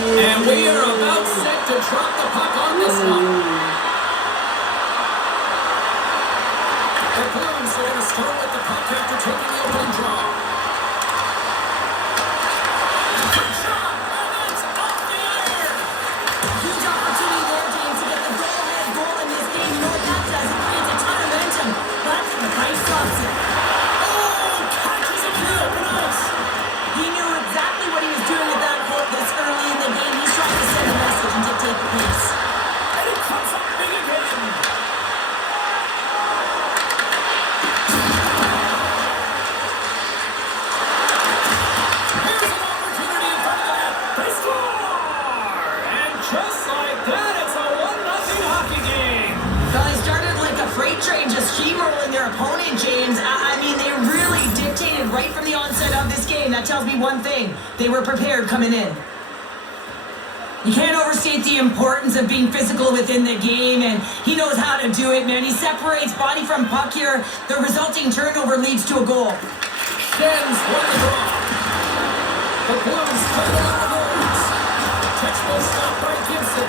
And we are about set to drop the puck on this one. The Blues are going to start with the puck after taking the opening draw. Quick shot, and it's off the iron. Huge opportunity there, James, to get the go-ahead goal in this game. You know what that does? It creates a ton of momentum, but the ice stops it. Oh, catches him in the open ice. He knew exactly what he was doing with that goal this early in the game. He's trying to send a message and dictate the pace. And it comes up big again. Here's an opportunity in front of the net. They score! And just like that, it's a 1-0 hockey game. Well, they started like a freight train just steamrolling their opponent, James. I mean, they really dictated right from the onset of this game. That tells me one thing. They were prepared coming in. You can't overstate the importance of being physical within the game, and he knows how to do it, man. He separates body from puck here. The resulting turnover leads to a goal. Shens won the draw. The Blues play the Blues. Textbook stop by Gibson.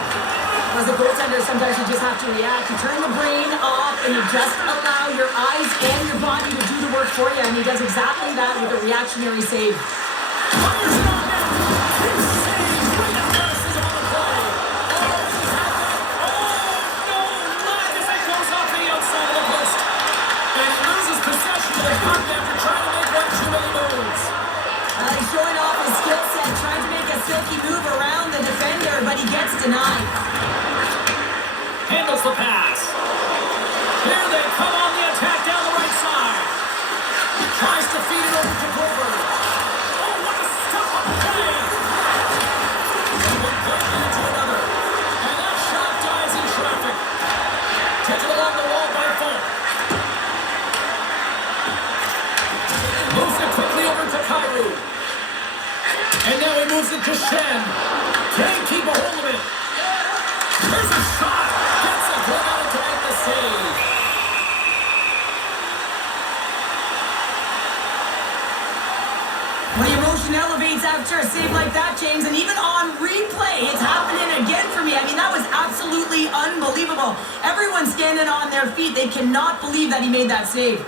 As a goaltender, sometimes you just have to react. You turn the brain off, and you just allow your eyes and your body to do the work for you, and he does exactly that with a reactionary save. Fires it on net. Big save. Great analysis on the play. Oh, he had that. Oh, no. Not as it goes off the outside of the post. And he loses possession of the puck after trying to make one too many moves. He's showing off his skill set, trying to make a silky move around the defender, but he gets denied. Handles the pass. Here they come on the attack down the right side. Tries to feed it over to Grover. Oh, what a stop on the play. From one play to another. And that shot dies in traffic. Taken along the wall by Folk. Moves it quickly over to Kyrou. And now he moves it to Shen. Can't keep a hold of it. There's a shot. Gets a glove out to make the save. When the emotion elevates after a save like that, James, and even on replay, it's happening again for me. I mean, that was absolutely unbelievable. Everyone's standing on their feet. They cannot believe that he made that save.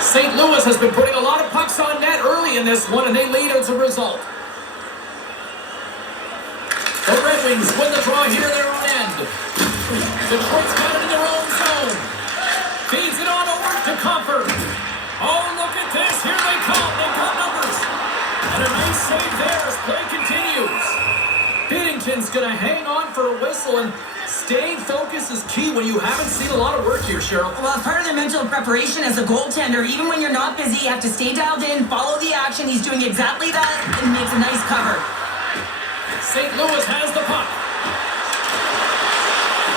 St. Louis has been putting a lot of pucks on net early in this one, and they lead as a result. The Red Wings win the draw here, their own end. Detroit's got it in their own zone. Feeds it on over to Comfort. Oh, look at this. Here they come. They've got numbers. And a nice save there as play continues. Binnington's going to hang on for a whistle, and staying focused is key when you haven't seen a lot of work here, Cheryl. Well, as part of their mental preparation as a goaltender, even when you're not busy, you have to stay dialed in, follow the action. He's doing exactly that, and makes a nice cover. St. Louis has the puck.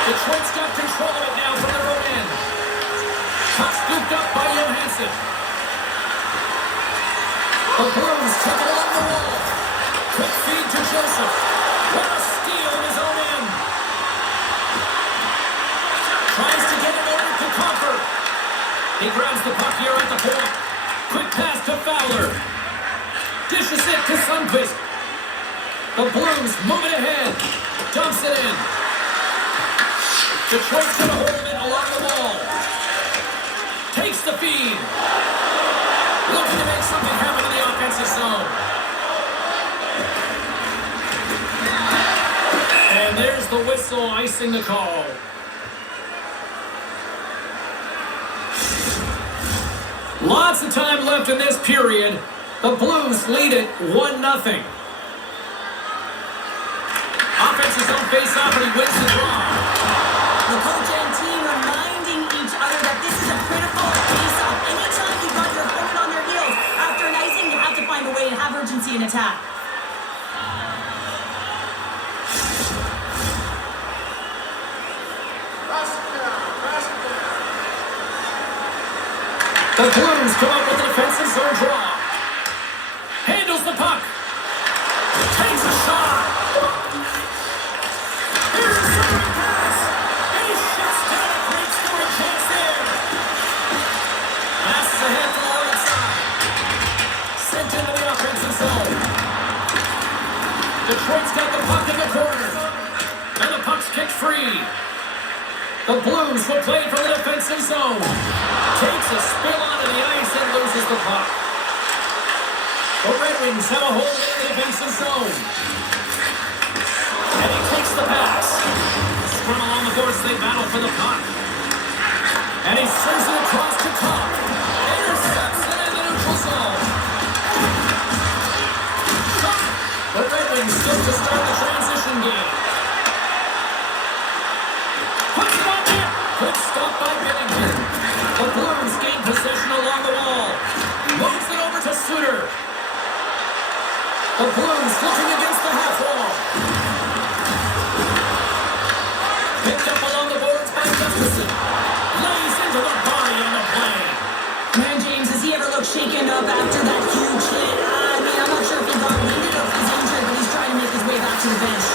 Detroit's got control of it now from their own end. Puck scooped up by Johansson. The Blues took it along the wall. Quick feed to Joseph. What a steal in his own end. Tries to get it over to Comfort. He grabs the puck here at the point. Quick pass to Fowler. Dishes it to Sundqvist. The Blues move it ahead. Dumps it in. Detroit's going to hold it along the wall. Takes the feed. Looking to make something happen in the offensive zone. And there's the whistle icing the call. Lots of time left in this period. The Blues lead it 1-0. Offensive zone face-off, and he wins the draw. The coach and team reminding each other that this is a critical face-off. Anytime you've got your opponent on their heels, after an icing, you have to find a way and have urgency in attack. The Blues come up with a defensive zone draw. Handles the puck. Takes a shot. got the puck in the corner. And the puck's kicked free. The Blues will play from the defensive zone. Takes a spill onto the ice and loses the puck. The Red Wings have a hold in the defensive zone. And he takes the pass. Scrum along the boards, they battle for the puck. And he sends it across to Cobb. Intercepts it in the neutral zone. The Red Wings look to start the transition game. Puts it on there. Good stop by Bennington. The Blues gain possession along the wall. Moves it over to Suter. The Blues looking against the half wall. Picked up along the boards by Gustafson. Lays into the body on the play. Man, James, has he ever looked shaken up after that huge hit? I mean, I'm not sure if he got winded of his injury, but he's trying to make his way back to the bench.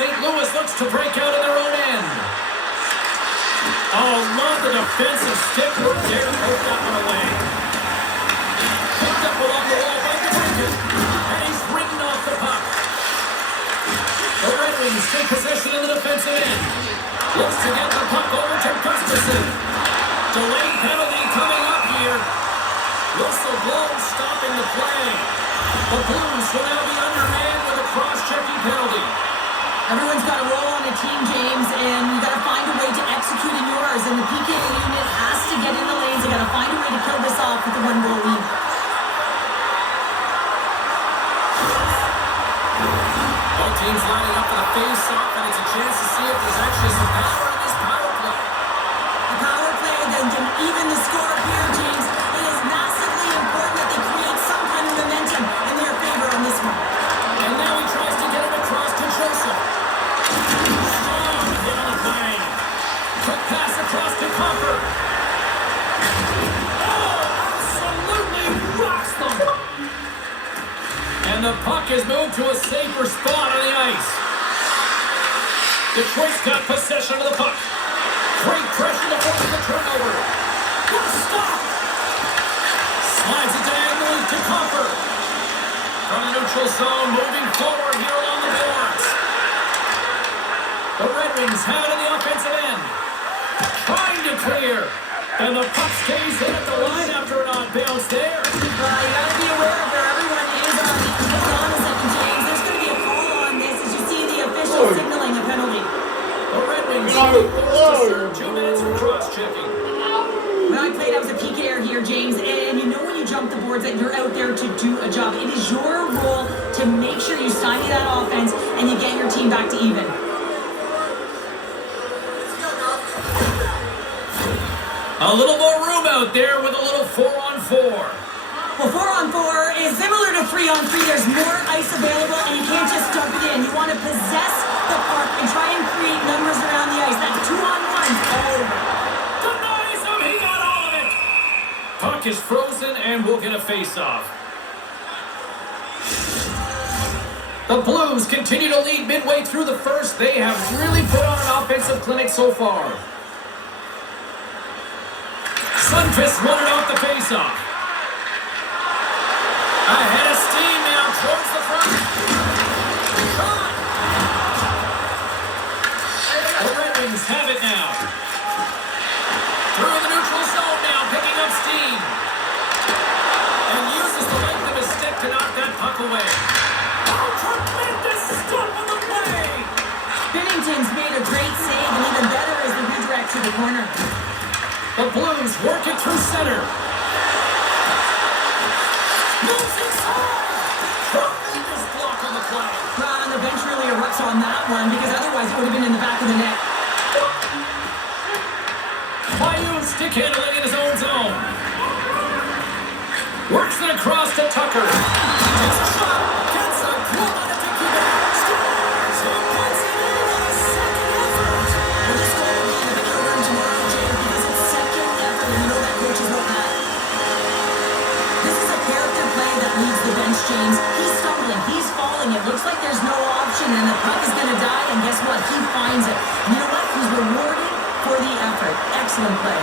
St. Louis looks to break out in their own end. Oh, love the defensive stick work there to poke that one away. Picked up along the wall by Bennington. And he's ridden off the puck. The Red Wings take possession in the defensive end. Looks to get the puck over to Gustafson. Delayed penalty coming up here. Whistle blown, stopping the play. The Blues will now be undermanned with a cross-checking penalty. Everyone's got a role on a team, James, and you got to find a way to execute in yours. And the PK unit has to get in the lanes. They got to find a way to kill this off with a one-goal lead. Both teams lining up for the face-off, and it's a chance to see if there's actually some power in this power play. The power play, then to even the score here, James, it is massively important that they create some kind of momentum in their favor on this one. And now he tries to get it across to Joseph. Strong down the lane. Quick pass across to Comfort. Oh, absolutely rocks them. And the puck is moved to a safer spot on the ice. Detroit's got possession of the puck. Great pressure to force the turnover. What a stop! Slides it diagonally to Comfort. From the neutral zone, moving forward here along the boards. The Red Wings have it in the offensive end. Trying to clear. And the puck stays in at the line after an odd bounce there. You got to be aware of where everyone is on the. Hold on a second, James. There's going to be a call on this as you see the official signaling a penalty. The Red Wings will be forced to serve 2 minutes for cross-checking. When I played, I was a PKer here, James, and you know when you jump the boards that you're out there to do a job. It is your role to make sure you stymie that offense and you get your team back to even. A little more room out there with a little 4-on-4. Well, 4-on-4 is similar to 3-on-3. There's more ice available, and you can't just dump it in. You want to possess the puck and try and create numbers around the ice. That's 2-on-1. Denies him, he got all of it. Puck is frozen, and we'll get a face-off. The Blues continue to lead midway through the first. They have really put on an offensive clinic so far. Sundqvist won it off the face-off. Ahead of steam now towards the front. Shot! The Red Wings have it now. Through the neutral zone now, picking up steam. And uses the length of his stick to knock that puck away. Oh, tremendous stop on the play! Binnington's made a great save, and even better is the redirect to the corner. The Blues work it through center. Moves inside! Tremendous block on the play. Well, and the bench really erupts on that one, because otherwise it would have been in the back of the net. Mayoon stick handling in his own zone. Works it across to Tucker. excellent play.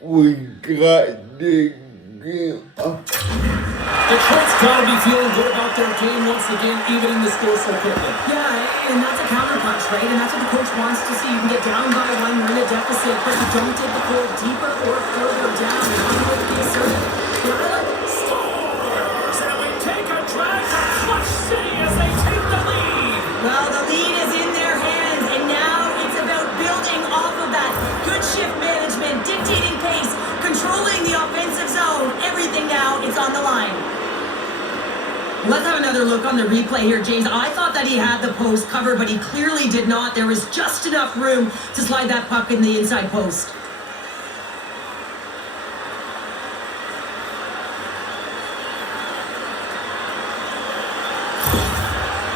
We got the game up. Detroit's got to be feeling good about their game once again, evening the score so quickly. Yeah, and that's a counterpunch, right? And that's what the coach wants to see. You can get down by one, you're in a deficit, but you don't take the goal deeper or further down. You want to be assertive. Scores! And we take a drive to Clutch City as they take the lead. Well, the lead is in their hands, and now it's about building off of that. Good shift management, dictating pace, controlling the offensive zone. Everything now is on the line. Let's have another look on the replay here, James. I thought that he had the post covered, but he clearly did not. There was just enough room to slide that puck in the inside post.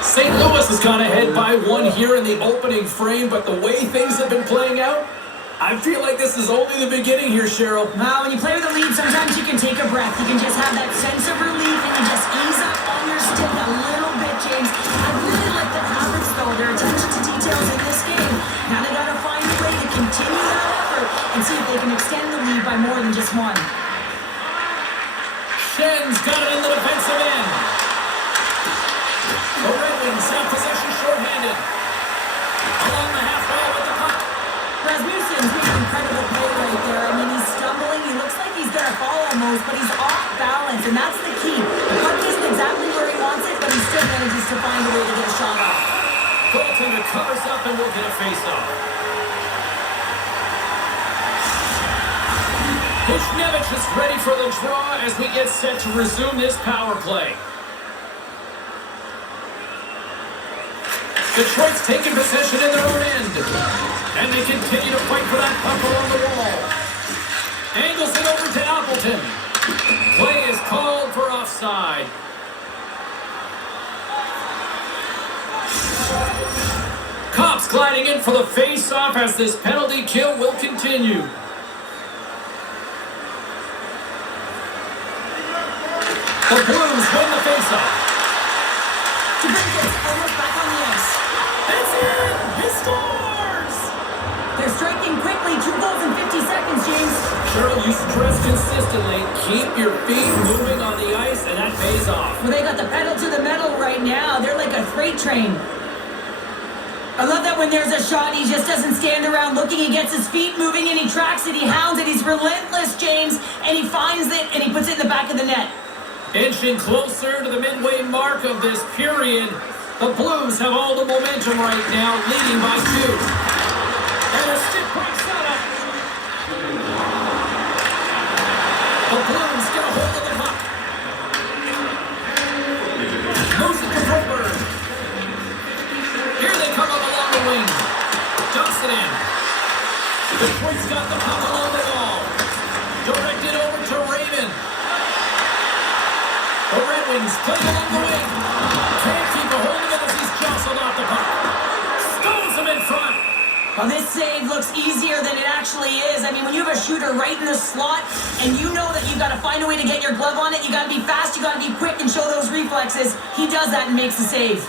St. Louis has gone ahead by one here in the opening frame, but the way things have been playing out, I feel like this is only the beginning here, Cheryl. Well, when you play with a lead, sometimes you can take a breath. You can just have that sense of relief, and you just ease up on your stick a little bit, James. I really like the Mavericks, though. Their attention to details in this game. Now they got to find a way to continue that effort and see if they can extend the lead by more than just one. Schen's got it in the defensive end. The Red Wings have possession shorthanded. Along the half wall with the puck. Rasmussen's made an incredible play right there. I mean, he's stumbling. He looks like he's going to fall almost, but he's off balance, and that's the key. The puck isn't exactly where he wants it, but he still manages to find a way to get a shot off. Goaltender covers up and will get a face-off. Buchnevich is ready for the draw as we get set to resume this power play. Detroit's taking possession in their own end. And they continue to fight for that puck along the wall. Angles it over to Appleton. Play is called for offside. Cops gliding in for the face-off as this penalty kill will continue. The Blues win the face-off. DeBrincat's almost back on the ice. It's in! He scores! They're striking quickly. 2 goals in 50 seconds, James. Cheryl, you stress consistently, keep your feet moving on the ice, and that pays off. Well, they got the pedal to the metal right now. They're like a freight train. I love that when there's a shot, he just doesn't stand around looking. He gets his feet moving, and he tracks it. He hounds it. He's relentless, James, and he finds it, and he puts it in the back of the net. Inching closer to the midway mark of this period, the Blues have all the momentum right now, leading by 2. And a stick break setup. The Blues get a hold of the puck. Moves it to Broberg. Here they come up along the wing. Dumps it in. Detroit's got the puck along the wall. Directed over to Raymond. The Red Wings play along the wing. Can't keep a hold of it as he's jostled off the puck. Stones him in front. Well, this save looks easier than it actually is. I mean, when you have a shooter right in the slot and you know that you've got to find a way to get your glove on it, you got to be fast, you got to be quick and show those reflexes. He does that and makes the save.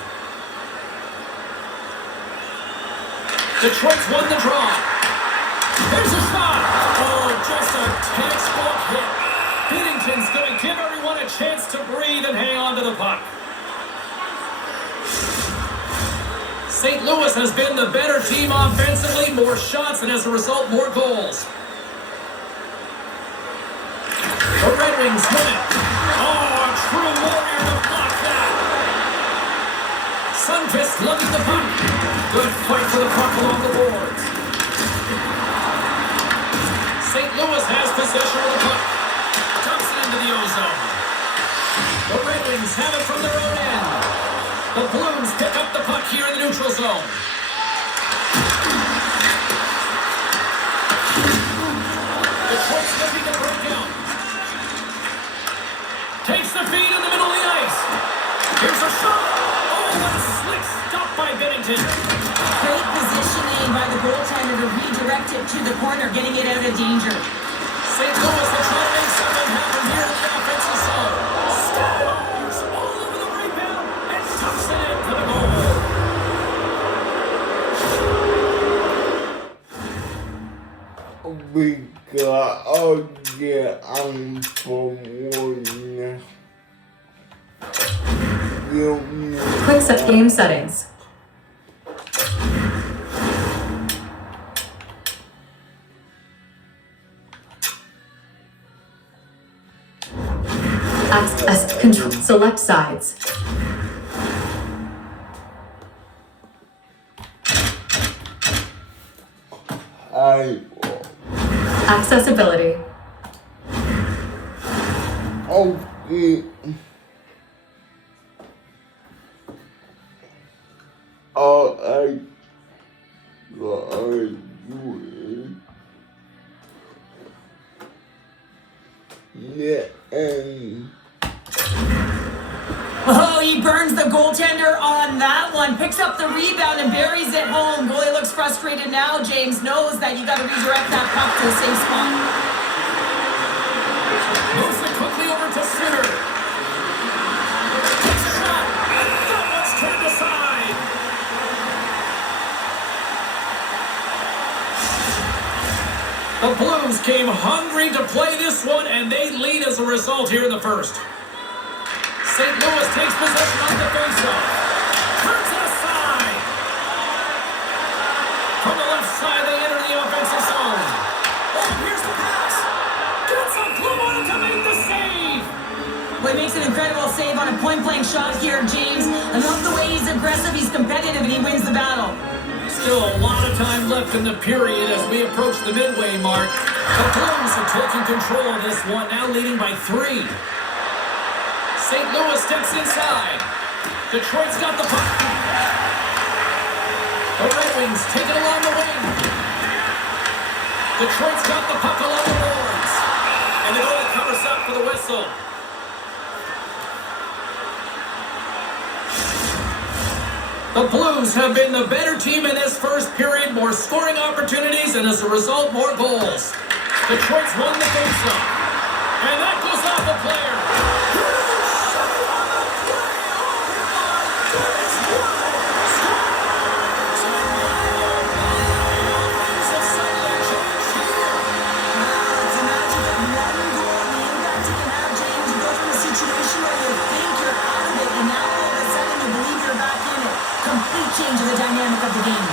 Detroit's won the draw. There's a shot. Oh, just a textbook hit. Binnington's going to give everyone a chance to breathe and hang on to the puck. St. Louis has been the better team offensively, more shots, and as a result, more goals. The Red Wings win it. Oh, a true warrior to block that. Sundqvist lugging the puck. Good fight for the puck along the boards. St. Louis has possession of the puck. Dumps it into the ozone. The Red Wings have it from their own end. The Blues pick up the puck here in the neutral zone. Detroit's looking to break out. Takes the feed in the middle of the ice. Here's a shot. Oh, what a slick stop by Binnington. Great positioning by the goaltender to redirect redirect it to the corner, getting it out of danger. St. Louis will try to make something happen here in the offensive zone. Scores all over the rebound and tucks it into the goal. We got all the for one. Quick set game settings. Access control. Select sides. Accessibility. Okay. All I gotta do is Oh, he burns the goaltender on that one. Picks up the rebound and buries it home. Goalie looks frustrated now. James knows that you got to redirect that puck to a safe spot. Moves it quickly over to Suter. Takes a shot, and that one's turned aside. The Blues came hungry to play this one, and they lead as a result here in the first. St. Louis takes possession on the faceoff. Turns it aside. From the left side, they enter the offensive zone. Oh, here's the pass. Gets a glue on it to make the save. Well, he makes an incredible save on a point-blank shot here, James. I love the way he's aggressive, he's competitive, and he wins the battle. Still a lot of time left in the period as we approach the midway mark. The Blues are taking control of this one, now leading by 3. St. Louis steps inside. Detroit's got the puck. The Red Wings take it along the wing. Detroit's got the puck along the boards. And the goalie covers up for the whistle. The Blues have been the better team in this first period, more scoring opportunities, and as a result, more goals. Detroit's won the faceoff. And that goes off a player. Change of the dynamic of the game.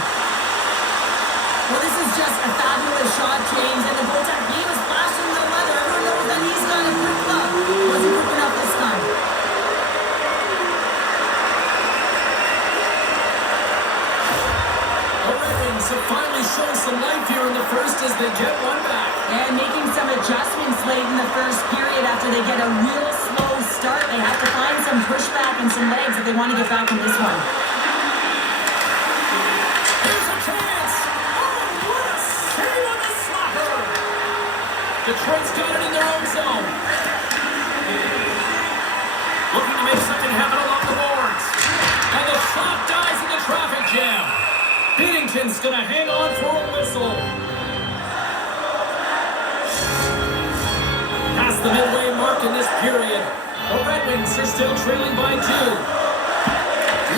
Well, this is just a fabulous shot, James, and the goaltender, he was flashing the weather. Everyone knows that he's got a quick look. Wasn't quick enough this time. The Red Wings have finally shown some life here in the first as they get one back. And making some adjustments late in the first period after they get a real slow start. They have to find some pushback and some legs if they want to get back in this one. Detroit's got it in their own zone. Looking to make something happen along the boards. And the shot dies in the traffic jam. Binnington's going to hang on for a whistle. Past the midway mark in this period. The Red Wings are still trailing by 2.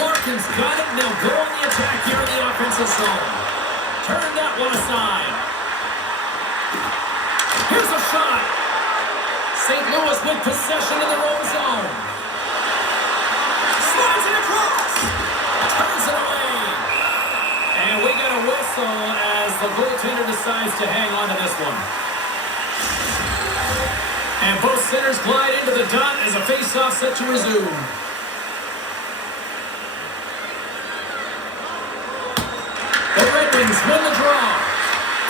Larkin's got it, and they'll go on the attack here in the offensive zone. Turn that one aside. Here's a shot. St. Louis with possession in their own zone. Slides it across. Turns it away. And we got a whistle as the goaltender decides to hang on to this one. And both centers glide into the dot as a face-off set to resume. The Red Wings win the draw.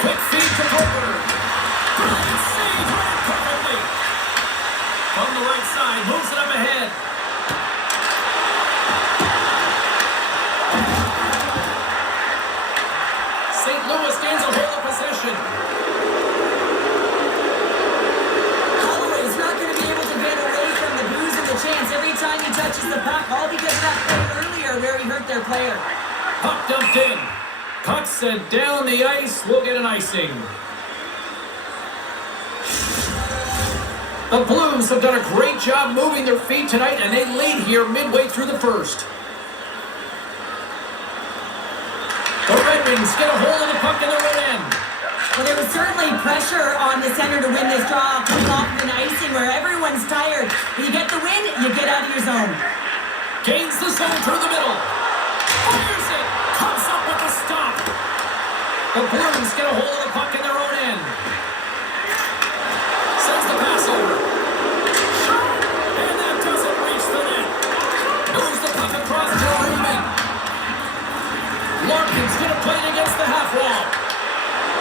Quick feed to Colbert. Brilliant save right perfectly. From the right side, moves it up ahead. St. Louis gains a hold of possession. Holloway's not going to be able to get away from the Blues and the chance every time he touches the puck, all because of that play earlier where he hurt their player. Puck dumped in. Puck sent down the ice. We'll get an icing. The Blues have done a great job moving their feet tonight, and they lead here midway through the first. The Red Wings get a hold of the puck in their own end. Well, there was certainly pressure on the center to win this draw, coming off of an icing where everyone's tired. When you get the win, you get out of your zone. Gains the zone through the middle. Fires it. Comes up with a stop. The Blues get a hold of the puck in their own end. Sends the pass over. And that doesn't reach the net. Moves the puck across to Rubin. Larkin's going to play it against the half wall.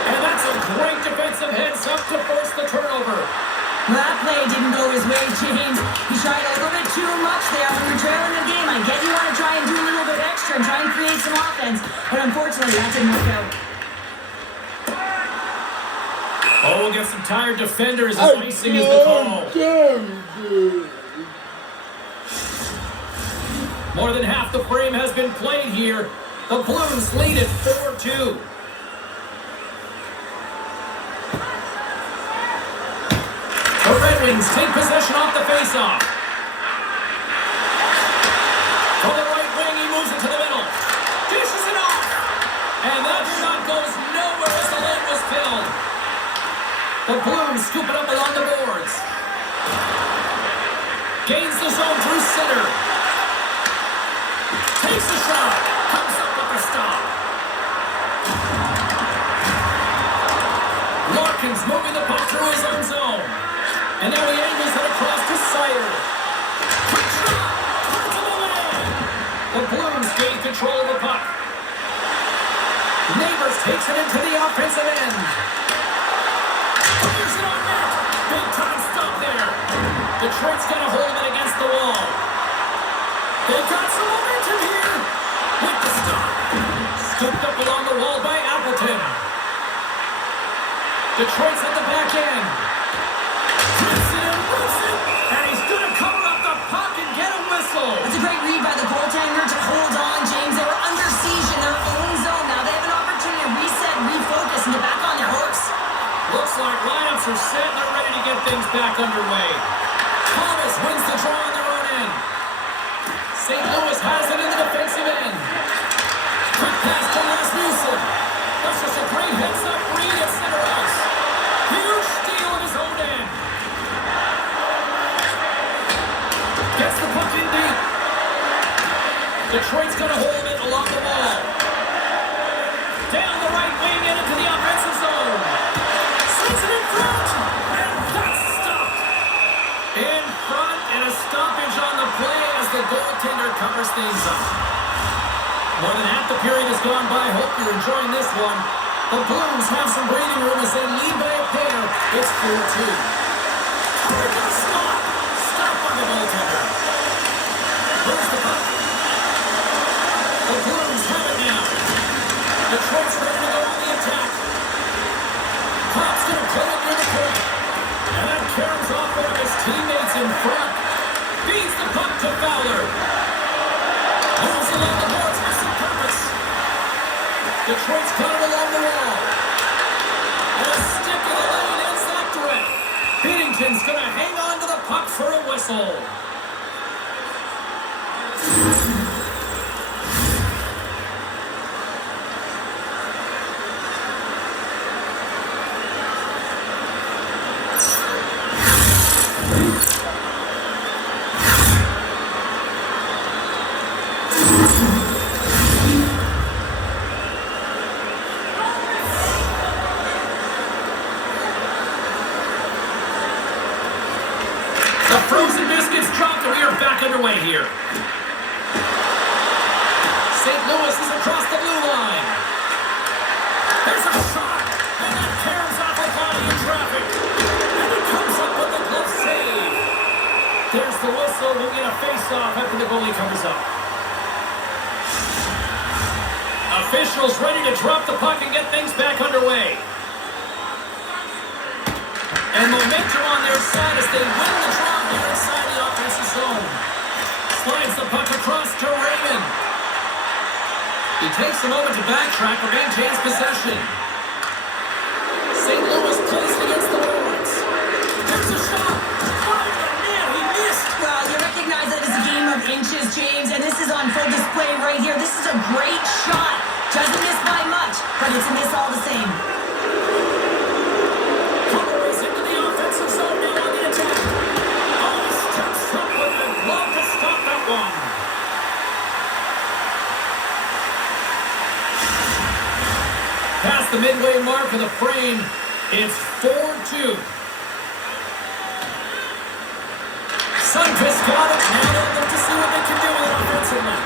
And that's a great defensive heads up to force the turnover. Well, that play didn't go his way, James. He tried a little bit too much there when we're trailing the game. I get you want to try and do a little bit extra and try and create some offense, but unfortunately that didn't work out. Oh, we'll get some tired defenders as icing is the call. More than half the frame has been played here. The Blues lead at 4-2. The Red Wings take possession off the faceoff. From the right wing, he moves it to the middle. Dishes it off. And that shot goes nowhere as the lane was filled. The Blues scoop it up along the boards. Gains the zone through center. Takes the shot. Comes up with the stop. Larkin's moving the puck through his own zone. And now he angles it across to Sider. Quick shot. Turns him away. The Blues gain control of the puck. Neighbors takes it into the offensive end. Fires it on net. Big time stop there. Detroit's got a hold of it against the wall. They've got some momentum here. With the stop. Scooped up along the wall by Appleton. Detroit's at the back end. Hits it and moves it. And he's going to cover up the puck and get a whistle. That's a great read by the goaltender to hold on, James. They were under siege in their own zone. Now they have an opportunity to reset, refocus, and get back on their horse. Looks like lineups are set and they're ready to get things back underway. Thomas wins the draw on their own end. St. Louis has it in the defensive end. Quick pass to Rasmussen. That's just a great heads-up read at center ice. Huge steal in his own end. Gets the puck in deep. Detroit's got a hold of it along the wall. Down the right wing and into the offensive zone. Sends it in front. And that's stopped. In front and a stoppage on the play as the goaltender covers things up. More than half the period has gone by. Hope you're enjoying this one. The Blues have some breathing room as they lead by a pair. It's 4-2. Stop by the goaltender. Moves the puck. The Blues have it now. Detroit's ready to go on the attack. Pop's going to play it near the point. And that caroms off one of his teammates in front. Feeds the puck to Fowler. Moves along the boards for some purpose. Detroit's got it along the wall. And a stick in the lane ends that threat. Binnington's going to hang on to the puck for a whistle. The frozen biscuits dropped and we are back underway here. St. Louis is across the blue line. There's a shot, and that caroms off a body in traffic. And he comes up with the glove save. There's the whistle. We'll get a face-off after the goalie covers up. Officials ready to drop the puck and get things back underway. And momentum on their side as they win the draw here inside the offensive zone. Slides the puck across to Raymond. He takes a moment to backtrack but maintains possession. St. Louis placed against the boards. There's a shot. Oh, man, he missed. Well, you recognize that it's a game of inches, James, and this is on full display right here. This is a great shot. Doesn't miss by much, but it's a miss all the same. Cowboys into the offensive zone now on the attack. Oh, he steps up with a glove to stop that one. Past the midway mark of the frame, it's 4-2. Sunfist got it. Now they'll look to see what they can do with it offensively.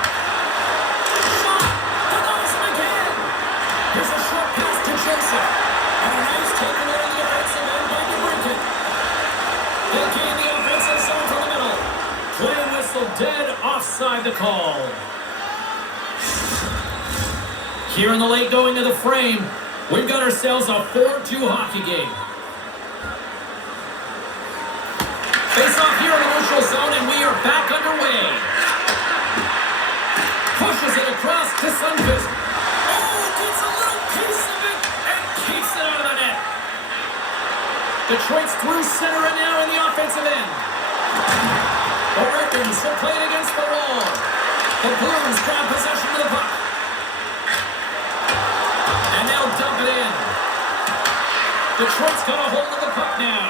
Shot! Denies him again! Here's a short pass to Joseph. And a nice takeaway on the offensive end by DeBrincat. They'll gain the offensive zone from the middle. Play whistle dead, offside the call. Here in the late going of the frame, we've got ourselves a 4-2 hockey game. Face off here in the neutral zone, and we are back underway. Pushes it across to Sunfist. Oh, gets a little piece of it and keeps it out of the net. Detroit's through center and now in the offensive end. The Ravens have played against the wall. The Blues grab possession of the puck. And they'll dump it in. Detroit's got a hold of the puck now.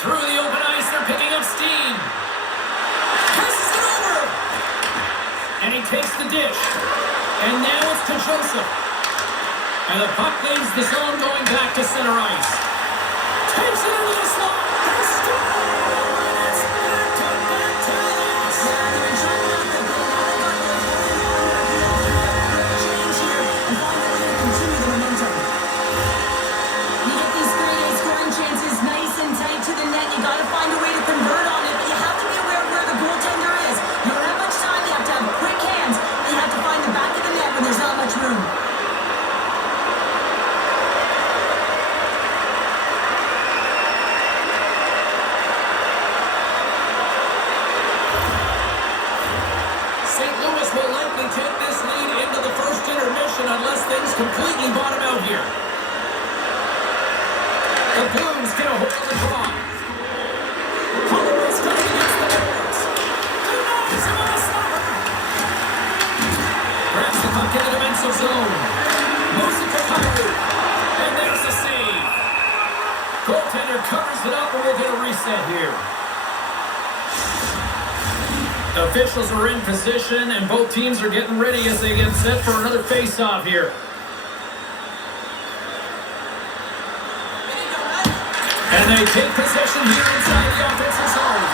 Through the open ice, they're picking up steam. Passes it over. And he takes the dish. And now it's to Joseph. And the puck leaves the zone going back to center ice. Takes it into the slot. They score! And it's back to this. Change here and find a way to continue the momentum. You get these 3-8 scoring chances nice and tight to the net. You got to find a way to convert on it, but you have to be aware of where the goaltender is. You don't have much time. You have to have quick hands, and you have to find the back of the net when there's not much room. St. Louis will likely take this lead into the first intermission unless things completely bottom out here. The Blues get a hold of the draw. Holloway's coming against the boards. Denies him on a slapper. Grabs the puck in the defensive zone. Moves it to Holloway. And there's the save. Goaltender covers it up and we'll get a reset here. The officials are in position and both teams are getting ready as they get set for another face-off here. And they take possession here inside the offensive zone.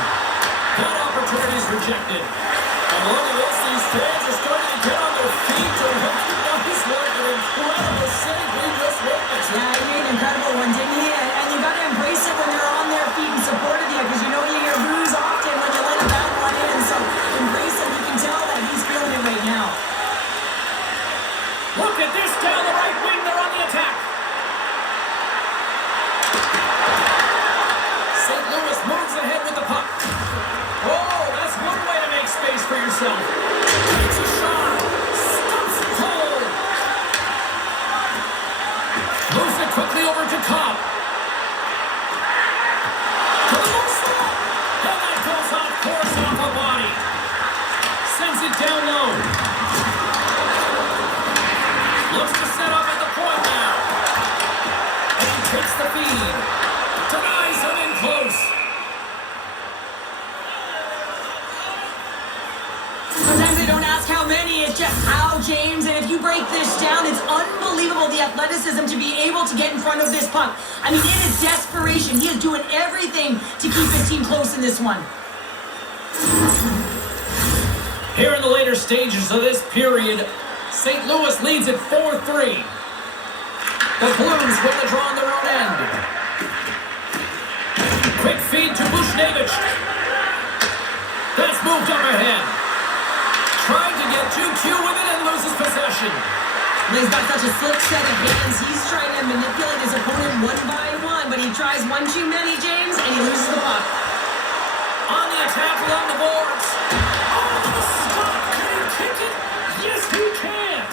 That opportunity is rejected. And look at this, these fans are starting to get on their feet to recognize what an incredible save we just witnessed. Yeah, he made an incredible one, didn't he? And you got to embrace it when they're on their feet in support of you, because you know you hear boos often when you let a bad one in. So embrace it. You can tell that he's feeling it right now. Look at this down the right wing. They're on the attack. St. Louis moves ahead with the puck. Oh, that's one way to make space for yourself. Takes a shot. Stops it cold. Moves it quickly over to Cobb. To the low slot. And that goes off course off a body. Sends it down low. Looks to set up at the point now. And he takes the feed. Denies him in close. Sometimes they don't ask how many, it's just how, James. And if you break this down, it's unbelievable the athleticism to be able to get in front of this puck. I mean, it is desperation. He is doing everything to keep his team close in this one. Here in the later stages of this period, St. Louis leads at 4-3. The Blues win the draw on their own end. Quick feed to Bushnevich. That's moved up ahead. Trying to get too cute with it and loses possession. He's got such a slick set of hands. He's trying to manipulate his opponent one by one, but he tries one too many, James, and he loses the puck. On the attack along the boards. Oh, the stop. Can he kick it? Yes, he can.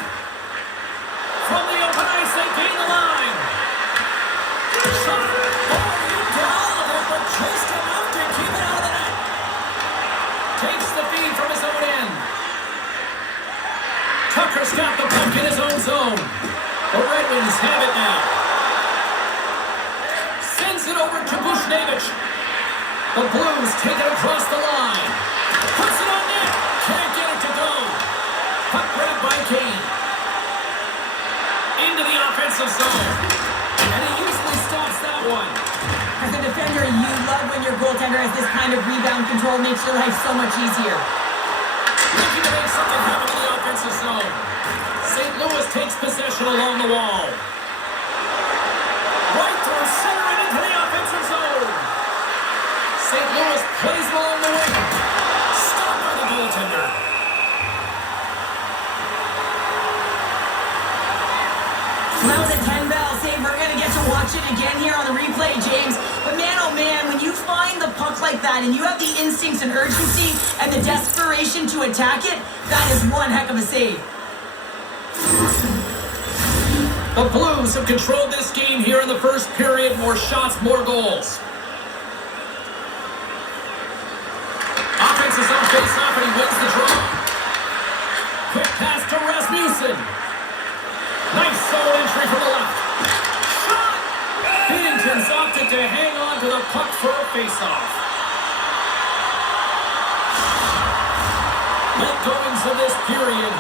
Wings have it now. Sends it over to Bushnevich. The Blues take it across the line. Puts it on net. Can't get it to go. Puck grabbed by Kane. Into the offensive zone. And he usually stops that one. As a defender, you love when your goaltender has this kind of rebound control. Makes your life so much easier. Looking to make something happen in the offensive zone. St. Louis takes possession along the wall. Right through center and into the offensive zone. St. Louis plays it along the wing. Stopped by the goaltender. That was a 10-bell save. We're going to get to watch it again here on the replay, James. But man, oh man, when you find the puck like that and you have the instincts and urgency and the desperation to attack it, that is one heck of a save. The Blues have controlled this game here in the first period. More shots, more goals. Offense is on face-off and he wins the draw. Quick pass to Rasmussen. Nice zone entry from the left. Shot! Binnington's opted to hang on to the puck for a face-off. Late goings of this period.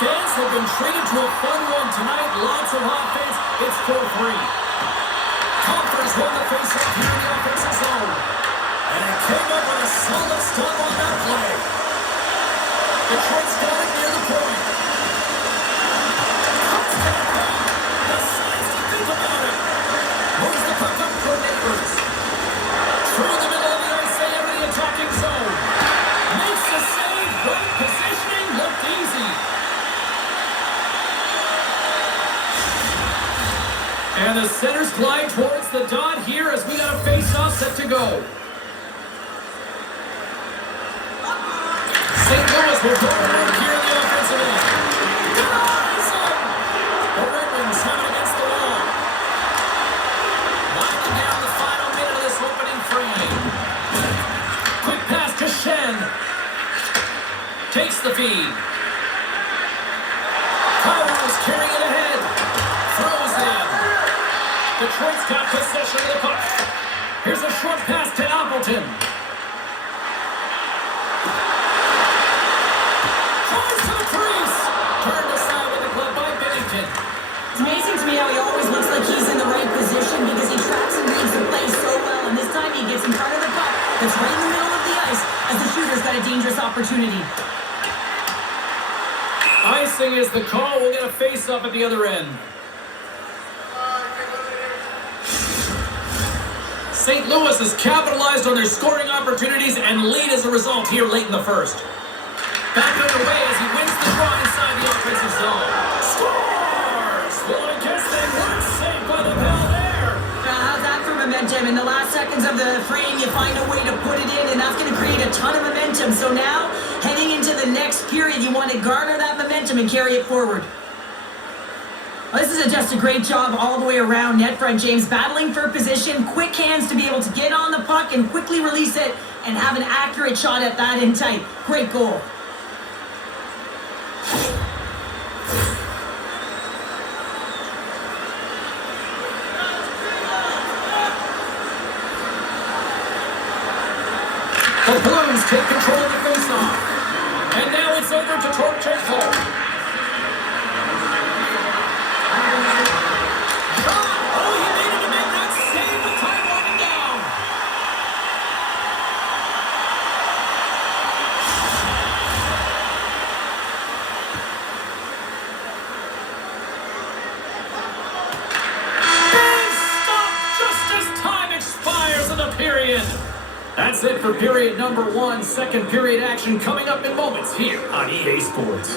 Fans have been treated to a fun one tonight. Lots of offense. It's 4-3. Conference won the face-off here in the offensive zone. And it came up with a solid stop on that play. Detroit's got it near the point. The signs to think about it. Moves the puck up for Neighbors. Through the middle of the ice, they enter the attacking zone. Makes the save. Right positioning. Looked easy. And the centers glide towards the dot here as we got a face-off set to go. St. Louis will go to work here in the offensive end. The Red Wings have it against the wall. Winding down the final minute of this opening frame. Quick pass to Shen. Takes the feed. Powers carrying it ahead. Throws it in. Detroit's got possession of the puck. Here's a short pass to Appleton. Tries to the crease. Turned aside with the glove by Binnington. It's amazing to me how he always looks like he's in the right position because he tracks and reads the play so well. And this time he gets in front of the puck that's right in the middle of the ice as the shooter's got a dangerous opportunity. Icing is the call. We'll get a face-up at the other end. St. Louis has capitalized on their scoring opportunities and lead as a result here late in the first. Back underway as he wins the draw inside the offensive zone. Scores! Well, I guess they weren't saved by the bell there. How's that for momentum? In the last seconds of the frame, you find a way to put it in, and that's going to create a ton of momentum. So now, heading into the next period, you want to garner that momentum and carry it forward. Well, this is just a great job all the way around net front, James. Battling for position, quick hands to be able to get on the puck and quickly release it and have an accurate shot at that in tight. Great goal. The Blues take control of the faceoff. And now it's over to Torchenko. That's it for period number 1. Second period action coming up in moments here on EA Sports.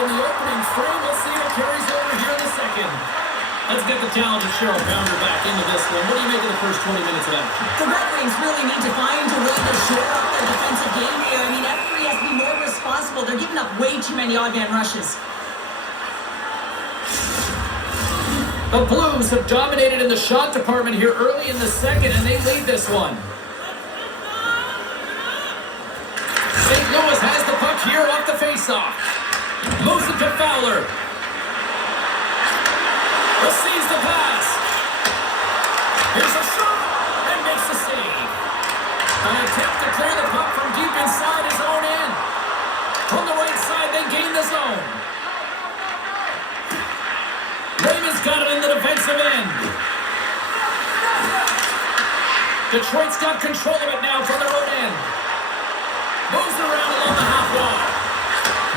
in the opening frame. Let's see if it carries over here in the second. Let's get the talented Cheryl Pounder back into this one. What do you make of the first 20 minutes of action? The Red Wings really need to find a way to shore up their defensive game here. I mean, F3 has to be more responsible. They're giving up way too many odd man rushes. The Blues have dominated in the shot department here early in the second, and they lead this one. St. Louis has the puck here off the faceoff. Moves it to Fowler. Receives the pass. Here's a shot and makes the save. An attempt to clear the puck from deep inside his own end. From the right side, they gain the zone. Raymond's got it in the defensive end. Detroit's got control of it now from their own end. Moves around along the half wall.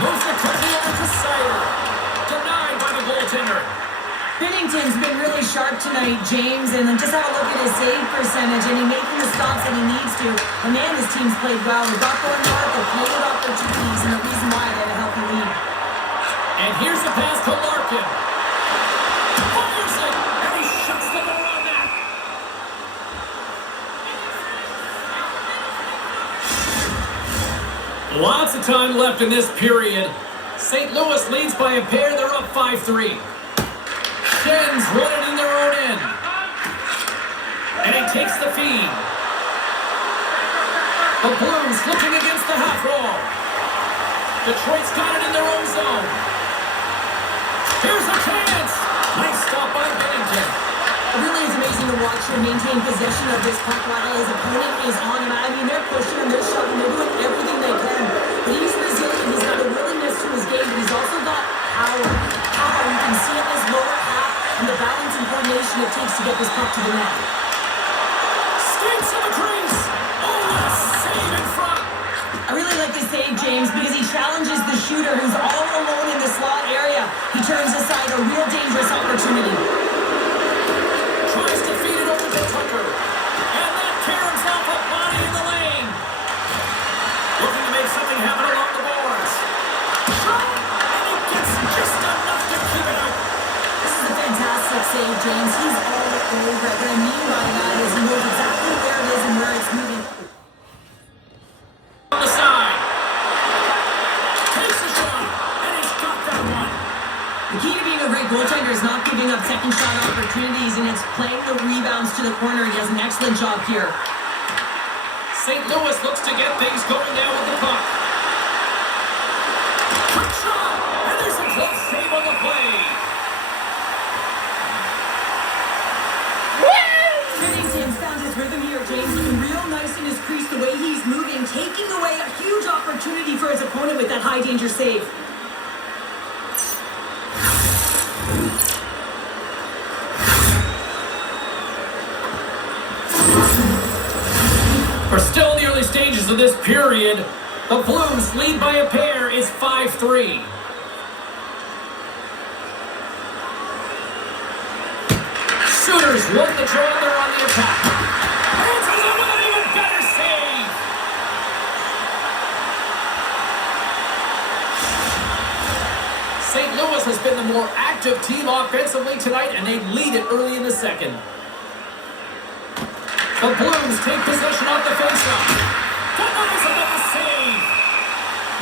Moves it quickly over to Sider. Denied by the goaltender. Binnington's been really sharp tonight, James, and just have a look at his save percentage, and he's making the stops that he needs to. And man, his team's played well. They've got going north, they've created opportunities, and the reason why they have a healthy lead. And here's the pass to Larkin. Fires it, and he shuts the door on that. Lots of time left in this period. St. Louis leads by a pair. They're up 5-3. Shen's running in their own end. And he takes the feed. The Blues looking against the half wall. Detroit's got it in their own zone. Here's a chance. Nice stop by Binnington. It really is amazing to watch him maintain possession of this puck while his opponent is on him. I mean, they're pushing him, they're shoving, they're doing everything they can. But he's resilient, he's got a willingness to his game, but he's also got power. Power, you can see in his lower half and the balance and coordination it takes to get this puck to the net. Skates to the crease. Oh, what a save in front. I really like this save, James, because he challenges the shooter who's all alone in the slot area. He turns aside a real dangerous opportunity. Tries to feed it over to Tucker. And that caroms off a body in the lane. Looking to make something happen along the boards. Shot! And he gets just enough to keep it out. This is a fantastic save, James. He's all over it. What I mean by that is he knows exactly where it is and where it's moving. On the side. Takes a shot. And he's got that one. The key to being a great goaltender is not giving up second shot opportunities, and it's playing the rebounds to the corner. He does an excellent job here. St. Louis looks to get things going now with the puck. Quick shot. And there's a close save on the play. Binnington's found his rhythm here, James. Looking real nice in his crease, the way he's moving, taking away a huge opportunity for his opponent with that high danger save. We're still in the early stages of this period. The Blues lead by a pair is 5-3. Shooters won the draw. They're on the attack. Answers it with an even better save. St. Louis has been the more active team offensively tonight, and they lead it early in the second. The Blues take possession off the faceoff. Denies him with the save.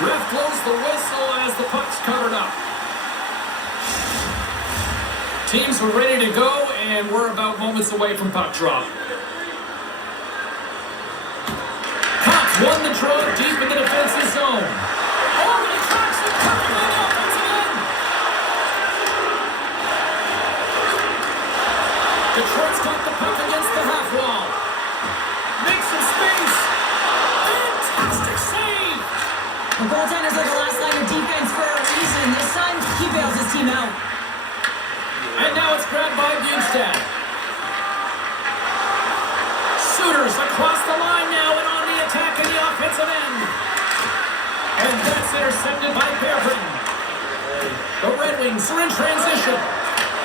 Ref blows the whistle as the puck's covered up. Teams are ready to go, and we're about moments away from puck drop. Cops won the draw deep in the defensive zone. Oh, and he tracks it perfectly in the offensive end. Detroit's got the puck against the half wall. Makes some space. Fantastic save. The goaltenders are the last line of defense for a reason. This time, he bails his team out. And now it's grabbed by Bjugstad. Shooters across the line now and on the attack in the offensive end. And that's intercepted by Berggren. The Red Wings are in transition.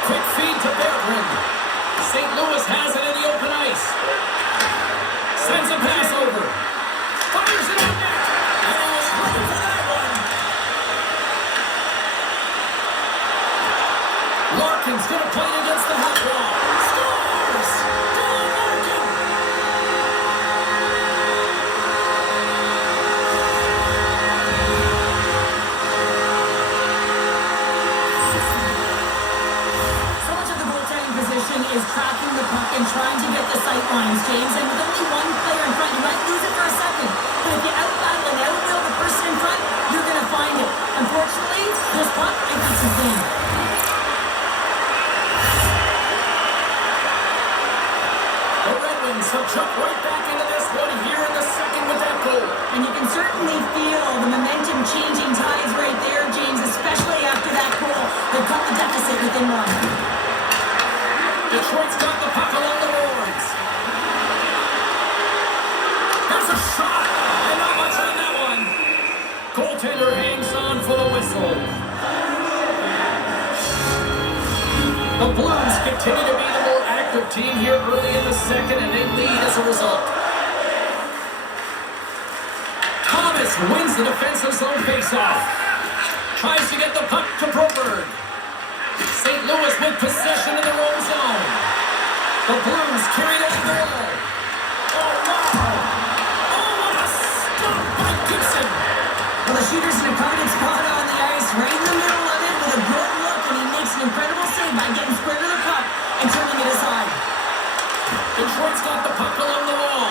Quick feed to Berggren. St. Louis has it in the open ice. Sends a pass over. Fires it on net. And he was looking for that one. Larkin's going to play it against the half wall. Scores! Dylan Larkin! So much of the goaltending position is tracking the puck and trying to get the sight lines, James. And with only one player in front, you might lose it for a second. But if you out-battle and out-will the person in front, you're going to find it. Unfortunately, this puck, it gets his name. The Red Wings have jumped right back into this one here in the second with that goal. And you can certainly feel the momentum changing tides right there, James, especially after that goal. They cut the deficit within one. Detroit's got the puck along the boards. There's a shot, and not much on that one. Goaltender hangs on for the whistle. The Blues continue to be the more active team here early in the second, and they lead as a result. Thomas wins the defensive zone faceoff. Tries to get the puck to Broberg. St. Louis with possession in their own zone. The Blues carry the ball. Oh, wow. Oh, what a stop by Gibson. Well, the shooter's in a coveted spot on the ice, right in the middle of it with a good look, and he makes an incredible save by getting square to the puck and turning it aside. Detroit's got the puck along the wall.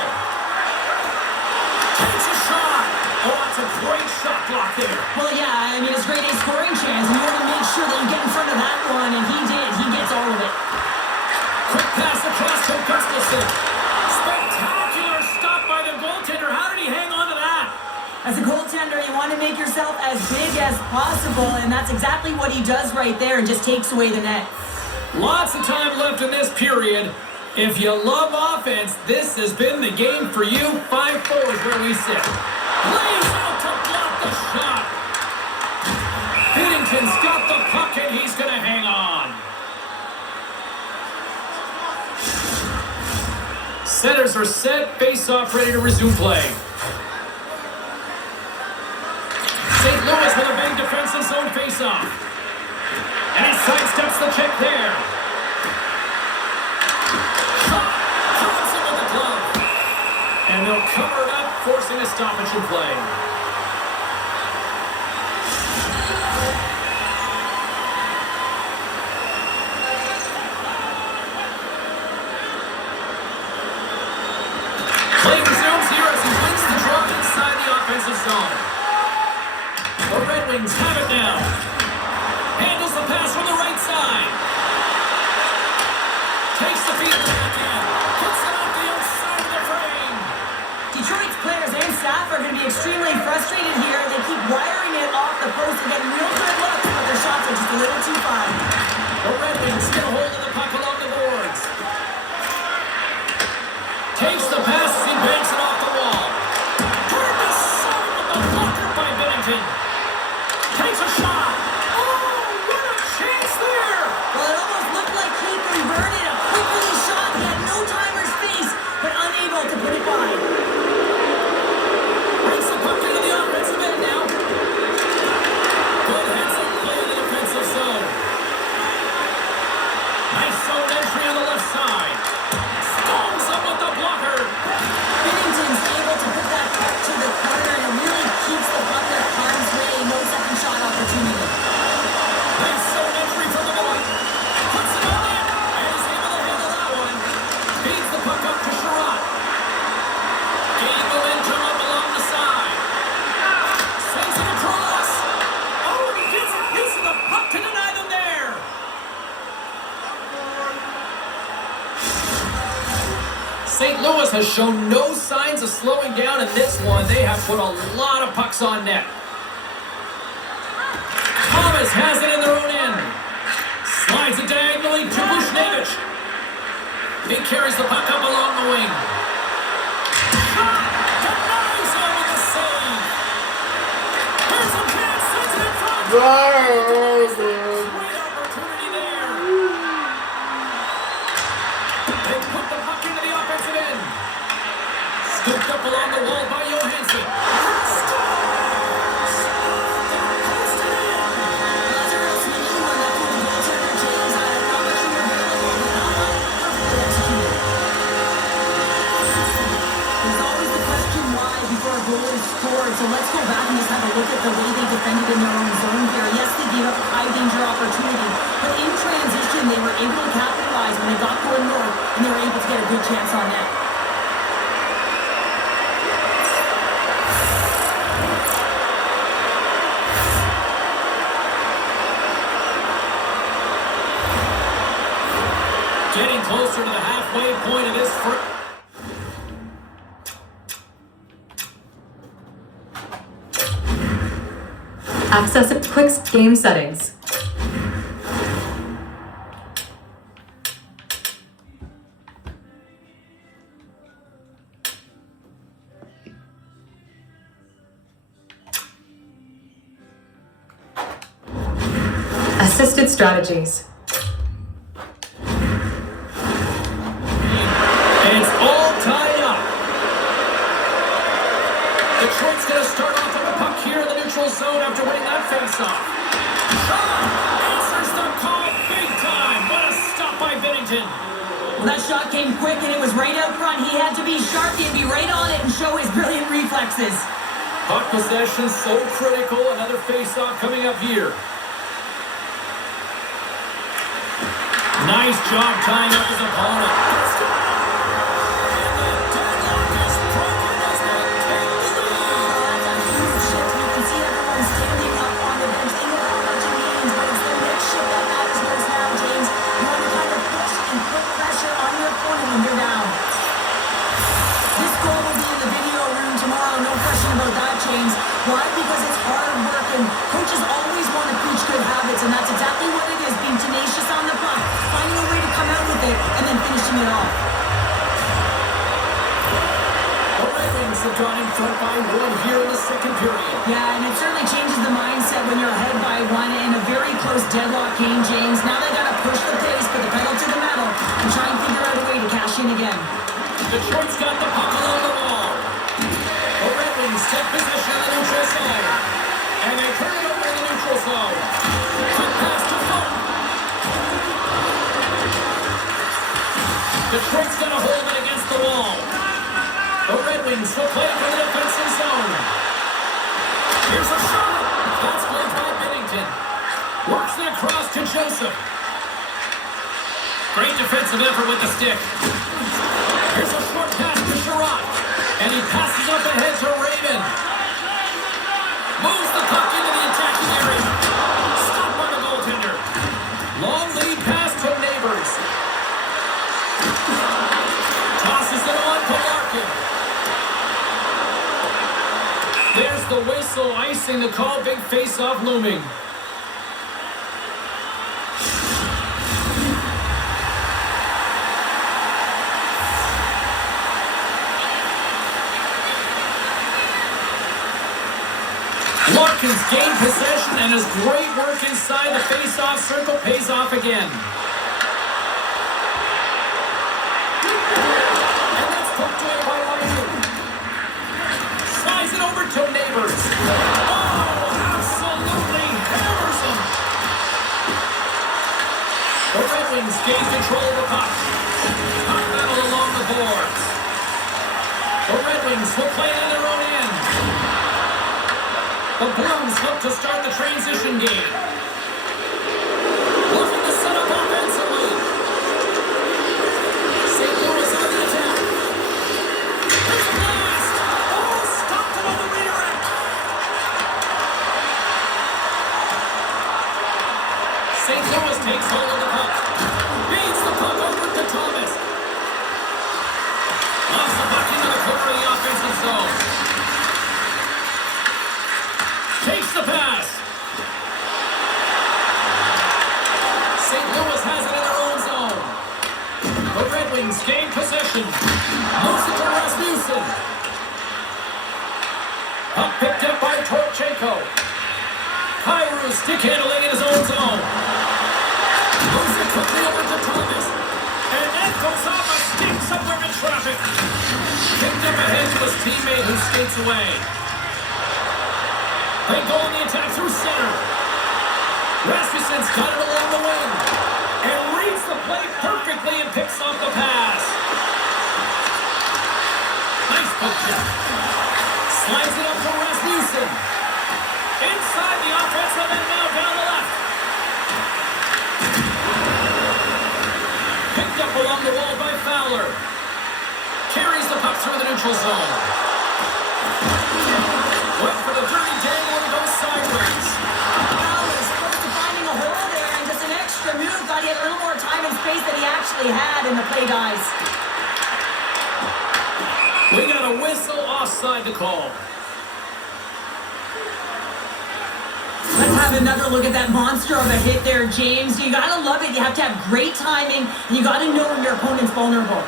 Takes a shot. Oh, that's a great shot block there. Well, yeah, I mean, it's grade A scoring chance, and you want to make sure that you get in front of that one, and he did. He gets all of it. Quick pass across to Gustafsson. Spectacular stop by the goaltender. How did he hang on to that? As a goaltender, you want to make yourself as big as possible, and that's exactly what he does right there and just takes away the net. Lots of time left in this period. If you love offense, this has been the game for you. 5-4 is where we sit. Lays out to block the shot. Binnington's got the puck and he's going to hang on. Setters are set. Face-off ready to resume play. St. Louis with a big defensive zone face-off. And he sidesteps the check there. Johnson with the glove. And they'll cover it up, forcing a stoppage in play. Play resumes here as he wins the draw inside the offensive zone. The Red Wings have it now. Handles the pass from the right side. Takes the feed back in. Puts it off the outside of the frame. Detroit's players and staff are going to be extremely frustrated here. They keep wiring it off the post and getting real good looks, but their shots are just a little too far. The Red Wings get a hold of the puck along the boards. Takes the pass as he banks it off the wall. Turned aside with the blocker by Binnington. Takes a shot. Oh, what a chance there! Well, it almost looked like he converted a quickly shot. He had no time or space, but unable to put it by. Brings the puck into the offensive end now. Good hands-up play in the defensive zone. Nice zone entry on the left side. Stongs up with the blocker. Binnington's able to put that puck to the corner and really keeps the puck at harm's way. No second shot opportunity. Nice zone entry from the boy. Puts it on in. And he's able to handle that one. Feeds the puck up to Sherratt. Gain momentum up along the side. Sends it across. Oh, and he gets a piece of the puck to deny them there. St. Louis has shown no signs of slowing down in this one. They have put a lot of pucks on net. Thomas has it in their own end. Slides it diagonally to Bushnevich. He carries the puck up along the wing. Shot! Denies him with a save. Here's a chance. Sends it in front. Great opportunity there. They put the puck into the offensive end. Scooped up along the wall by Johansson. That's a real sneaky one. That could be goaltender James. opportunity. But in transition, they were able to capitalize when they got going north, and they were able to get a good chance on net. Getting closer to the halfway point of this first. Access quick game settings. Assisted strategies. It's all tied up. Detroit's going to start off on the puck here in the neutral zone after winning that faceoff. Answers the call big time. What a stop by Binnington. Well, that shot came quick, and it was right out front. He had to be sharp. He had to be right on it and show his brilliant reflexes. Puck possession so critical. Another faceoff coming up here. Nice job tying up his opponent. Why? Because it's hard work, and coaches always want to preach good habits, and that's exactly what it is, being tenacious on the puck, finding a way to come out with it, and then finishing it off. The Red Wings have gone in front by one here in the second period. Yeah, and it certainly changes the mindset when you're ahead by one in a very close deadlock game, James. Now they got to push the pace, put the pedal to the metal, and try and figure out a way to cash in again. Detroit's got the puck along the wall. The Red Wings take possession of the neutral zone. And they turn it over in the neutral zone. Quick pass to Fulton. Detroit's going to hold it against the wall. The Red Wings will play it from the defensive zone. Here's a shot. That's blocked by Binnington. Works it across to Joseph. Great defensive effort with the stick. Here's a short pass to Sherratt. And he passes up ahead to Raven. Moves the puck into the attacking area. Stopped by the goaltender. Long lead pass to Neighbors. Tosses it on to Larkin. There's the whistle, icing the call. Big face-off looming. Larkin's gained possession, and his great work inside the face-off circle pays off again. And that's poked away by Larkin. Slides it over to Neighbors. Oh, absolutely hammers him. The Red Wings gain control of the puck. Puck battle along the boards. The Red Wings will play it in their own end. The Blues look to start the transition game. Looking to set up offensively. St. Louis on the attack. There's a blast. Oh, stopped it on the redirect. St. Louis takes hold of the puck. Beats the puck over to Thomas. Lost the puck into the corner of the offensive zone. Takes the pass. St. Louis has it in their own zone. The Red Wings gain possession. Moves it to Rasmussen. Puck picked up by Torchenko. Kyrou stick handling in his own zone. Moves it quickly over to Thomas. And that goes off a stick somewhere in traffic. Kicked up ahead to his teammate who skates away. They go on the attack through center. Rasmussen's got it along the wing. And reads the play perfectly and picks off the pass. Nice poke check. Slides it up to Rasmussen. Inside the offensive end now down the left. Wheeler. Carries the puck through the neutral zone. Went for the dirty dangle and goes sideways. Well, he was close to finding a hole there, and just an extra move. Thought he had a little more time and space than he actually had, and the play dies. We got a whistle offside the call. Let's have another look at that monster of a hit there, James. You gotta love it. You have to have great timing, and you gotta know when your opponent's vulnerable.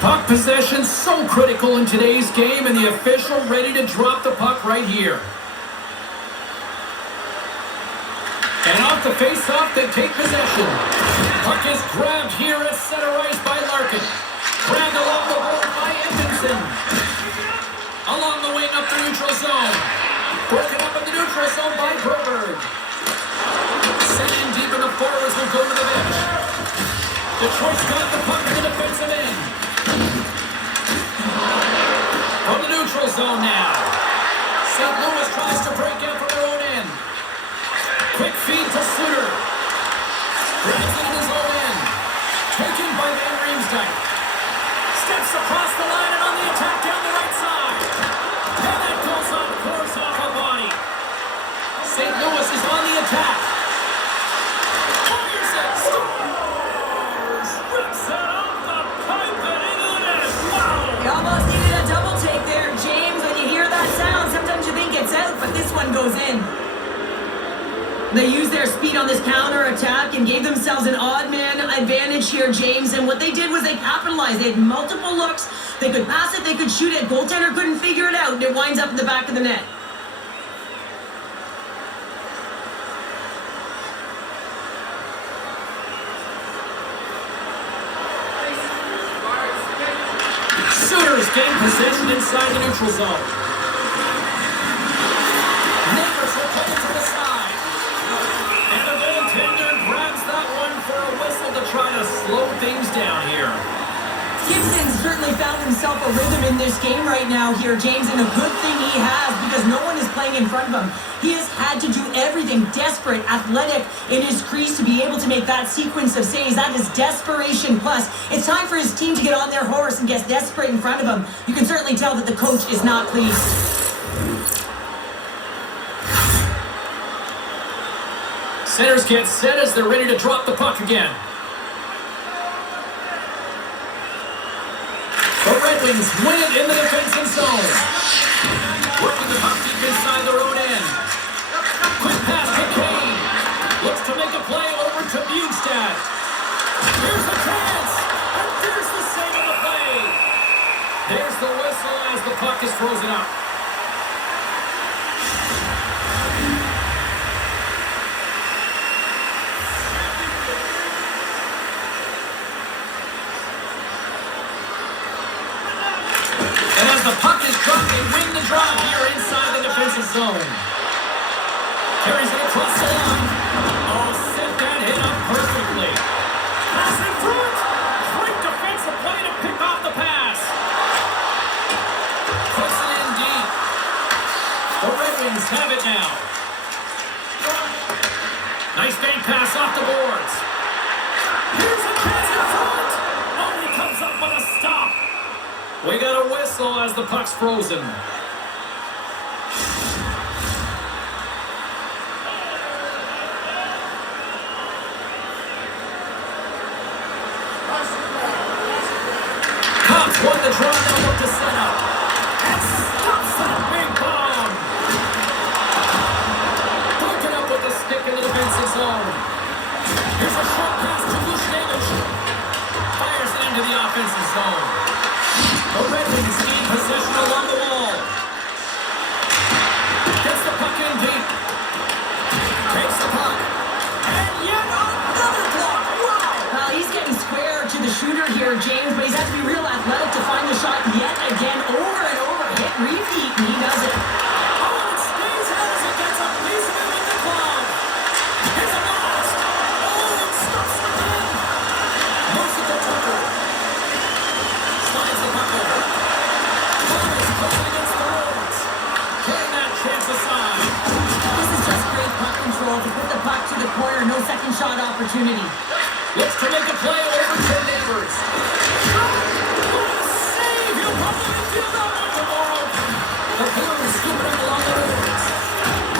Puck possession so critical in today's game, and the official ready to drop the puck right here. And off the face-off, they take possession. Puck is grabbed here at center ice by Larkin. Grabbed along the board by Edmondson. Along the wing up the neutral zone. Broken up in the neutral zone by Broberg. Sent in deep in the forwards will go to the bench. Detroit's got the puck in the defensive end. From the neutral zone now. St. Louis tries to break out from their own end. Quick feed to Suter. Grabs it in his own end. Taken by Van Riemsdyk. Steps across the line and on the attack down the right side. And that goes on course off a body. St. Louis is on the attack. Fires it. Scores! Rips it off the pipe and into the net. Wow! You almost needed a double take there, James. When you hear that sound, sometimes you think it's out, but this one goes in. They used their speed on this counter-attack and gave themselves an odd man advantage here, James. And what they did was they capitalized. They had multiple looks. They could pass it, they could shoot it. Goaltender couldn't figure it out, and it winds up in the back of the net. Sooners gain possession inside the neutral zone. Neighbors will play it to the side. And the goaltender grabs that one for a whistle to try to slow things down here. Gibson's certainly found himself a rhythm in this game right now here, James, and a good thing he has because no one is playing in front of him. He has had to do everything desperate, athletic in his crease to be able to make that sequence of saves. That is desperation plus. It's time for his team to get on their horse and get desperate in front of him. You can certainly tell that the coach is not pleased. Centers get set as they're ready to drop the puck again. The Red Wings win it in the defensive zone. Working the puck deep inside their own end. Quick pass to Kane. Looks to make a play over to Bjugstad. Here's the chance. And there's the save of the play. There's the whistle as the puck is frozen up. And as the puck is dropped, they win the draw here inside the defensive zone. Carries it across the line. Oh, set that hit up perfectly. Pass in front. Great defensive play to pick off the pass. Puts it in deep. The Red Wings have it now. Nice bank pass off the boards. Here's a chance in front. Oh, he comes up with a stop. We got a whistle as the puck's frozen. Cox won the draw, now look to set up. And stops that big bomb. Broken up with the stick in the defensive zone. Here's a short pass to Buchnevich. Fires it into the offensive zone. The Red Wings gain possession along the wall. Gets the puck in deep. Takes the puck. And yet another block. Wow! Well, he's getting square to the shooter here, James, but he's had to be real athletic to find the shot yet again over and over. Hit, repeat, and he does it. Oh, it stays out as it gets a piece of it with the glove. Here's a blast. Oh, it stops the win. Moves it to Tucker. Slides the puck over. Connors pulling against the boards. opportunity. Looks to make a play over to Neighbors. What a save! He'll probably feel that one tomorrow. The Blues scoop it up along the boards.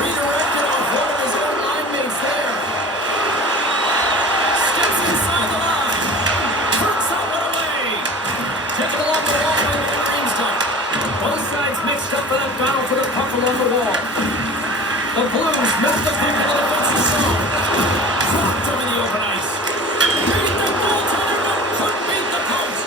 Redirected off one of his own line mates there. Steps inside the line. Hurts that one away. Taken along the wall by the Greenstock. Both sides mixed up for that battle for the puck along the wall. The Blues move the puck into the defensive zone. Dropped him in the open ice. Beat the goaltender, but couldn't beat the post.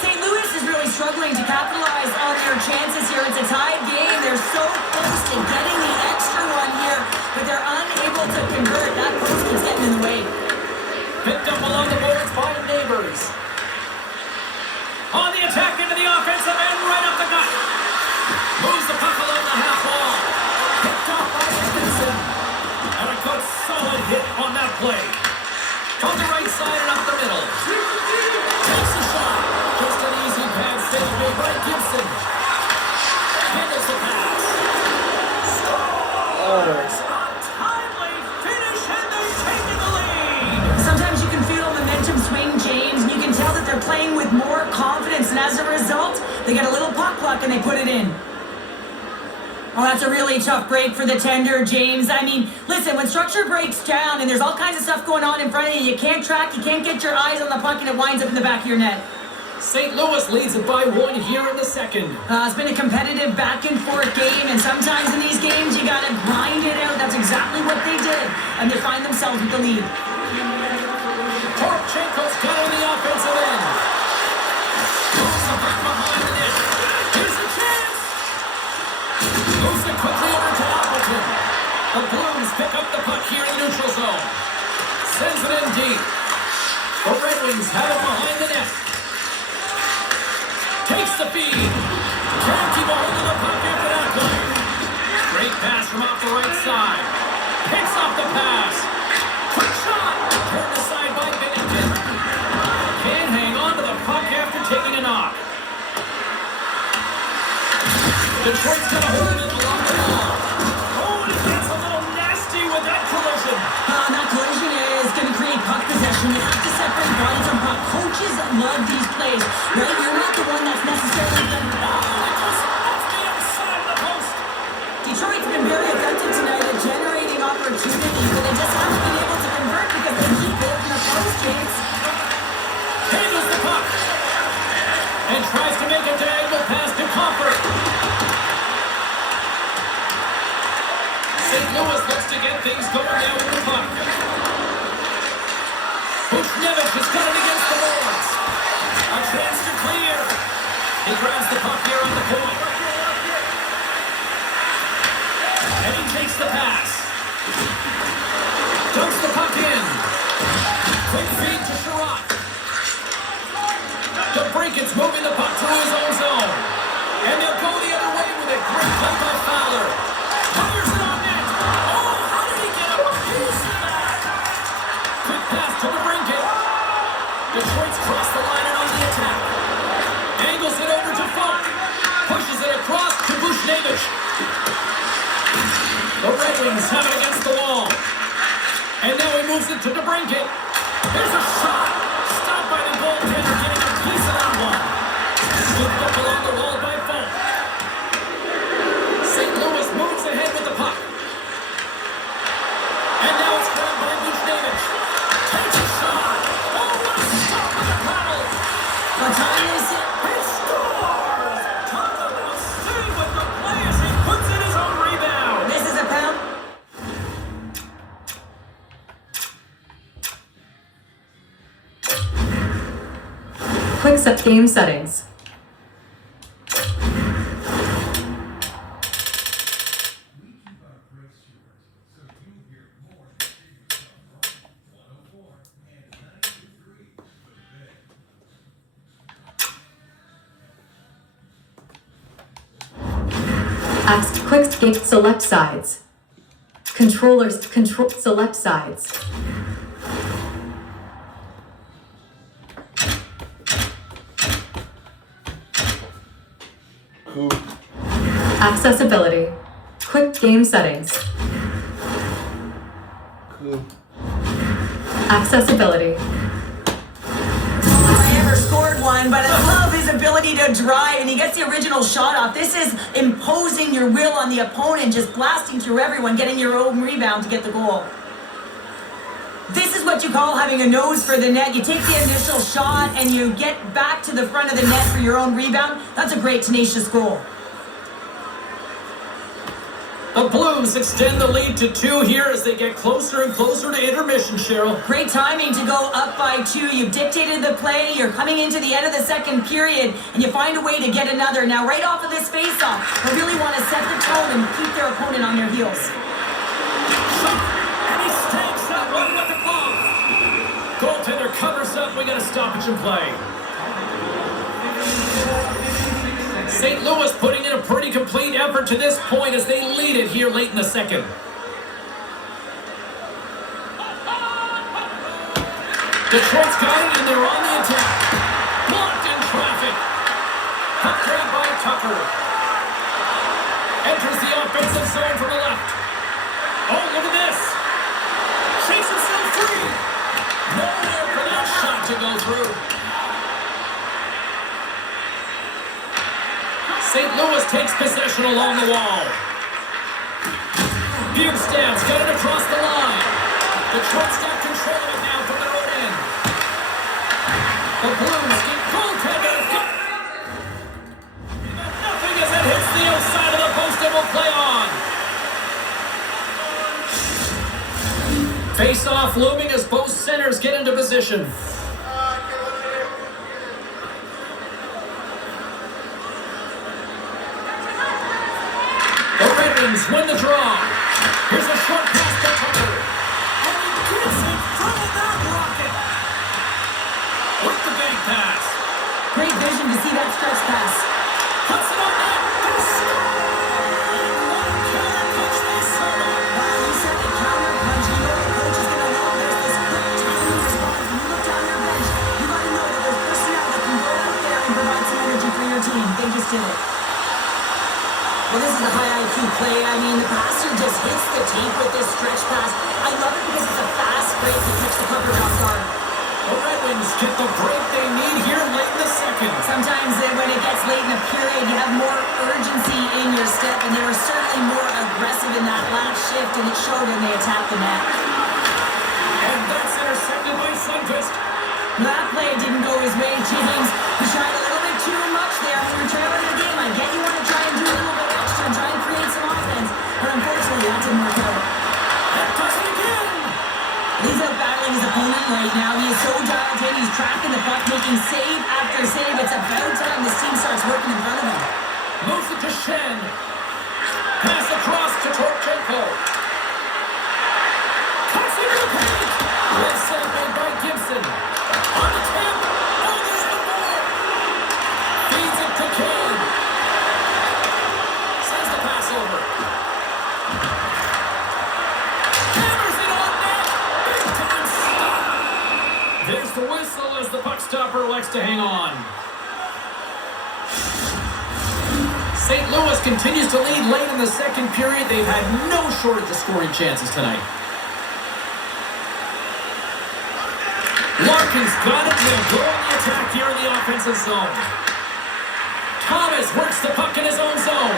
St. Louis is really struggling to capitalize on their chances here. It's a tied game. They're so close to getting the extra one here, but they're unable to convert. That post keeps getting in the way. Picked up along the boards by Neighbors. On the attack into the offensive end, right up the gut. Moves the puck along the half wall. Picked off by Atkinson. And a good solid hit on that play. On the right side and up the middle. Takes a shot. Just an easy pad save made by Gibson. Handles the pass. Scores! A timely finish and they've taken the lead. Sometimes you can feel momentum swing, James, and you can tell that they're playing with more confidence, and as a result, they get a little puck luck and they put it in. Oh, that's a really tough break for the tender, James. I mean, listen, when structure breaks down and there's all kinds of stuff going on in front of you, you can't track, you can't get your eyes on the puck, and it winds up in the back of your net. St. Louis leads it by one here in the second. It's been a competitive back-and-forth game, and sometimes in these games, you gotta grind it out. That's exactly what they did, and they find themselves with the lead. Torchenko's got it in the offensive end. Moves the puck behind the net. Here's a chance. Moves it quickly over to Appleton. The Blues pick up the puck here in the neutral zone. Sends it in deep. The Red Wings have it behind the net. Takes the feed. Can't keep a hold of the puck after that play. Great pass from off the right side. Picks off the pass. Quick shot. Turned aside by Bennington. Can't hang on to the puck after taking a knock. Detroit's got a hold of it along the wall. Oh, and it gets a little nasty with that collision. That collision is going to create puck possession. You have to separate body from puck. Coaches love these plays, right? You're not the one that's necessarily the... Oh, it goes off the outside of the post. Detroit's been very effective tonight at generating opportunities, but they just haven't been able to convert because they keep building the post, James. Handles the puck. And tries to make a diagonal pass to Comfort. St. Louis looks to get things going now with the puck. Buchnevich has got it against the boards. A chance to clear. He grabs the puck here on the point. And he takes the pass. Dumps the puck in. Quick feed to Sherratt. DeBrincat's moving the puck through his own zone. And they'll go the other way with a great play by Fowler. Fires it on net. Oh, how did he get a piece of that? Quick pass to DeBrincat. Detroit's crossed the line and on the attack. Angles it over to Falk. Pushes it across to Buchnevich. The Red Wings have it against the wall. And now he moves it to DeBrincat. There's a shot. Stopped by the goaltender, getting a piece of that one. Scooped up along the wall by Falk. St. Louis moves ahead with the puck. And now it's grabbed by Buchnevich. Takes a shot. Oh, what a stop with the paddle. What time is it? He scores! Talk about staying with the play as he puts in his own rebound. This is a pound. Quick set game settings. Ask quick game select sides. Controllers control select sides. Cool. Accessibility. Quick game settings. Cool. Accessibility. I never scored one, but I love his ability to drive, and he gets the original shot off. This is imposing your will on the opponent, just blasting through everyone, getting your own rebound to get the goal. This is what you call having a nose for the net. You take the initial shot and you get back to the front of the net for your own rebound. That's a great, tenacious goal. The Blues extend the lead to 2 here as they get closer and closer to intermission, Cheryl. Great timing to go up by 2. You've dictated the play. You're coming into the end of the second period, and you find a way to get another. Now, right off of this face-off, they really want to set the tone and keep their opponent on their heels. And he stakes that one with the glove. Goaltender covers up. We got a stoppage in play. St. Louis putting in a pretty complete effort to this point as they lead it here late in the second. Detroit's got it and they're on the attack. Blocked in traffic. Puck grab by Tucker. Enters the offensive zone from the left. Oh, look at this. Shakes himself free. Nowhere for that shot to go through. St. Louis takes possession along the wall. Bjugstad's got it across the line. Detroit's got control of it now from their own end. The Blues get goaltender. Nothing as it hits the outside of the post and will play on. Face-off looming as both centers get into position. Win the draw. Here's a short pass to Tucker. And he gets in front of that rocket. With the bank pass. Great vision to see that stretch pass. Puts it on net. One counter punch they serve on. You said the counter punch. You know the coach is going to love this. This quick timely response. When you look down your bench, you got to know that there's personnel that can go out there and provide some energy for your team. They just did it. Well, this is a high IQ play. I mean, the passer just hits the tape with this stretch pass. I love it because it's a fast break to catch the coverage off guard. The Red Wings get the break they need here late in the second. Sometimes when it gets late in a period, you have more urgency in your step, and they were certainly more aggressive in that last shift, and it showed when they attacked the net. And that's intercepted by Sundqvist. That play didn't go his way, James. He tried a little bit too much there. We were trailing the game. I get you want to try and do a little bit extra and try and create some offense, but unfortunately that didn't work out. That does it again. He's out battling his opponent right now. He is so dialed in. He's tracking the puck, making save after save. It's about time this team starts working in front of him. Moves it to Shen. Pass across to Torchenko. Cuts into the paint. Well set made by Gibson. On the tip. Oh, there's the ball. Feeds it to Kane. Sends the pass over. Hammers it on net. Big time stop. There's the whistle as the puck stopper likes to hang on. St. Louis continues to lead late in the second period. They've had no shortage of scoring chances tonight. Larkin's got it. They'll go on the attack here in the offensive zone. Thomas works the puck in his own zone.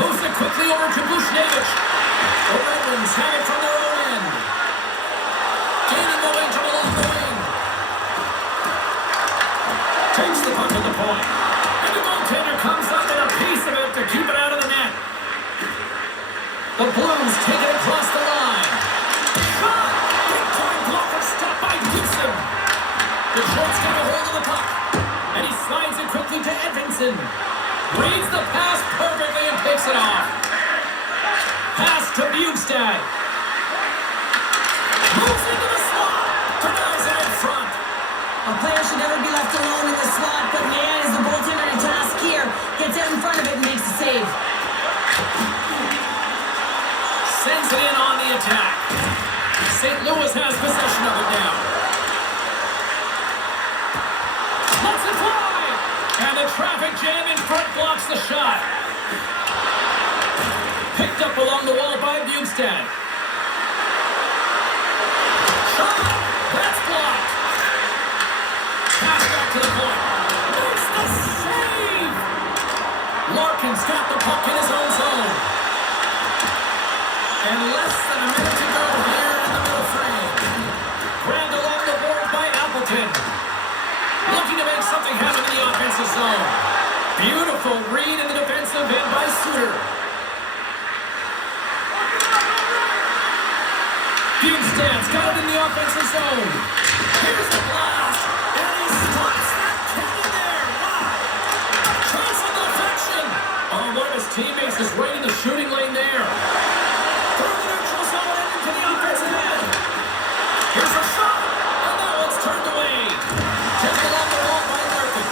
Moves it quickly over to Buchnevich. The Red Wings have it from their own end. Gaining momentum along the wing. Takes the puck at the point. And the goaltender comes up with a piece of it to keep it out of the net. The Blues take it across the line. Shot! Big time blocker stop by Gibson. Detroit's got a hold of the puck. And he slides it quickly to Edvinsson. Reads the pass perfectly and picks it off. Pass to Bjugstad. Moves into the slot. Denies it in front. A player should never be left alone in the slot, but man, is the goaltender in task here. Gets out in front of it and makes the save. Sends it in on the attack. St. Louis has possession of it now. Lets it fly! And the traffic jam in front blocks the shot. Picked up along the wall by Bjugstad. Wing's got the puck in his own zone. And less than a minute to go here in the middle frame. Grabbed along the board by Appleton. Looking to make something happen in the offensive zone. Beautiful read in the defensive end by Suter. Bjugstad's got it in the offensive zone. Here's the blast. And he stops that cannon there. Wow. Chance of deflection. Oh, one of his teammates is right in the shooting lane there. Through the neutral zone and into the offensive end. Here's a shot. And that one's turned away. Tipped along the wall by Larkin.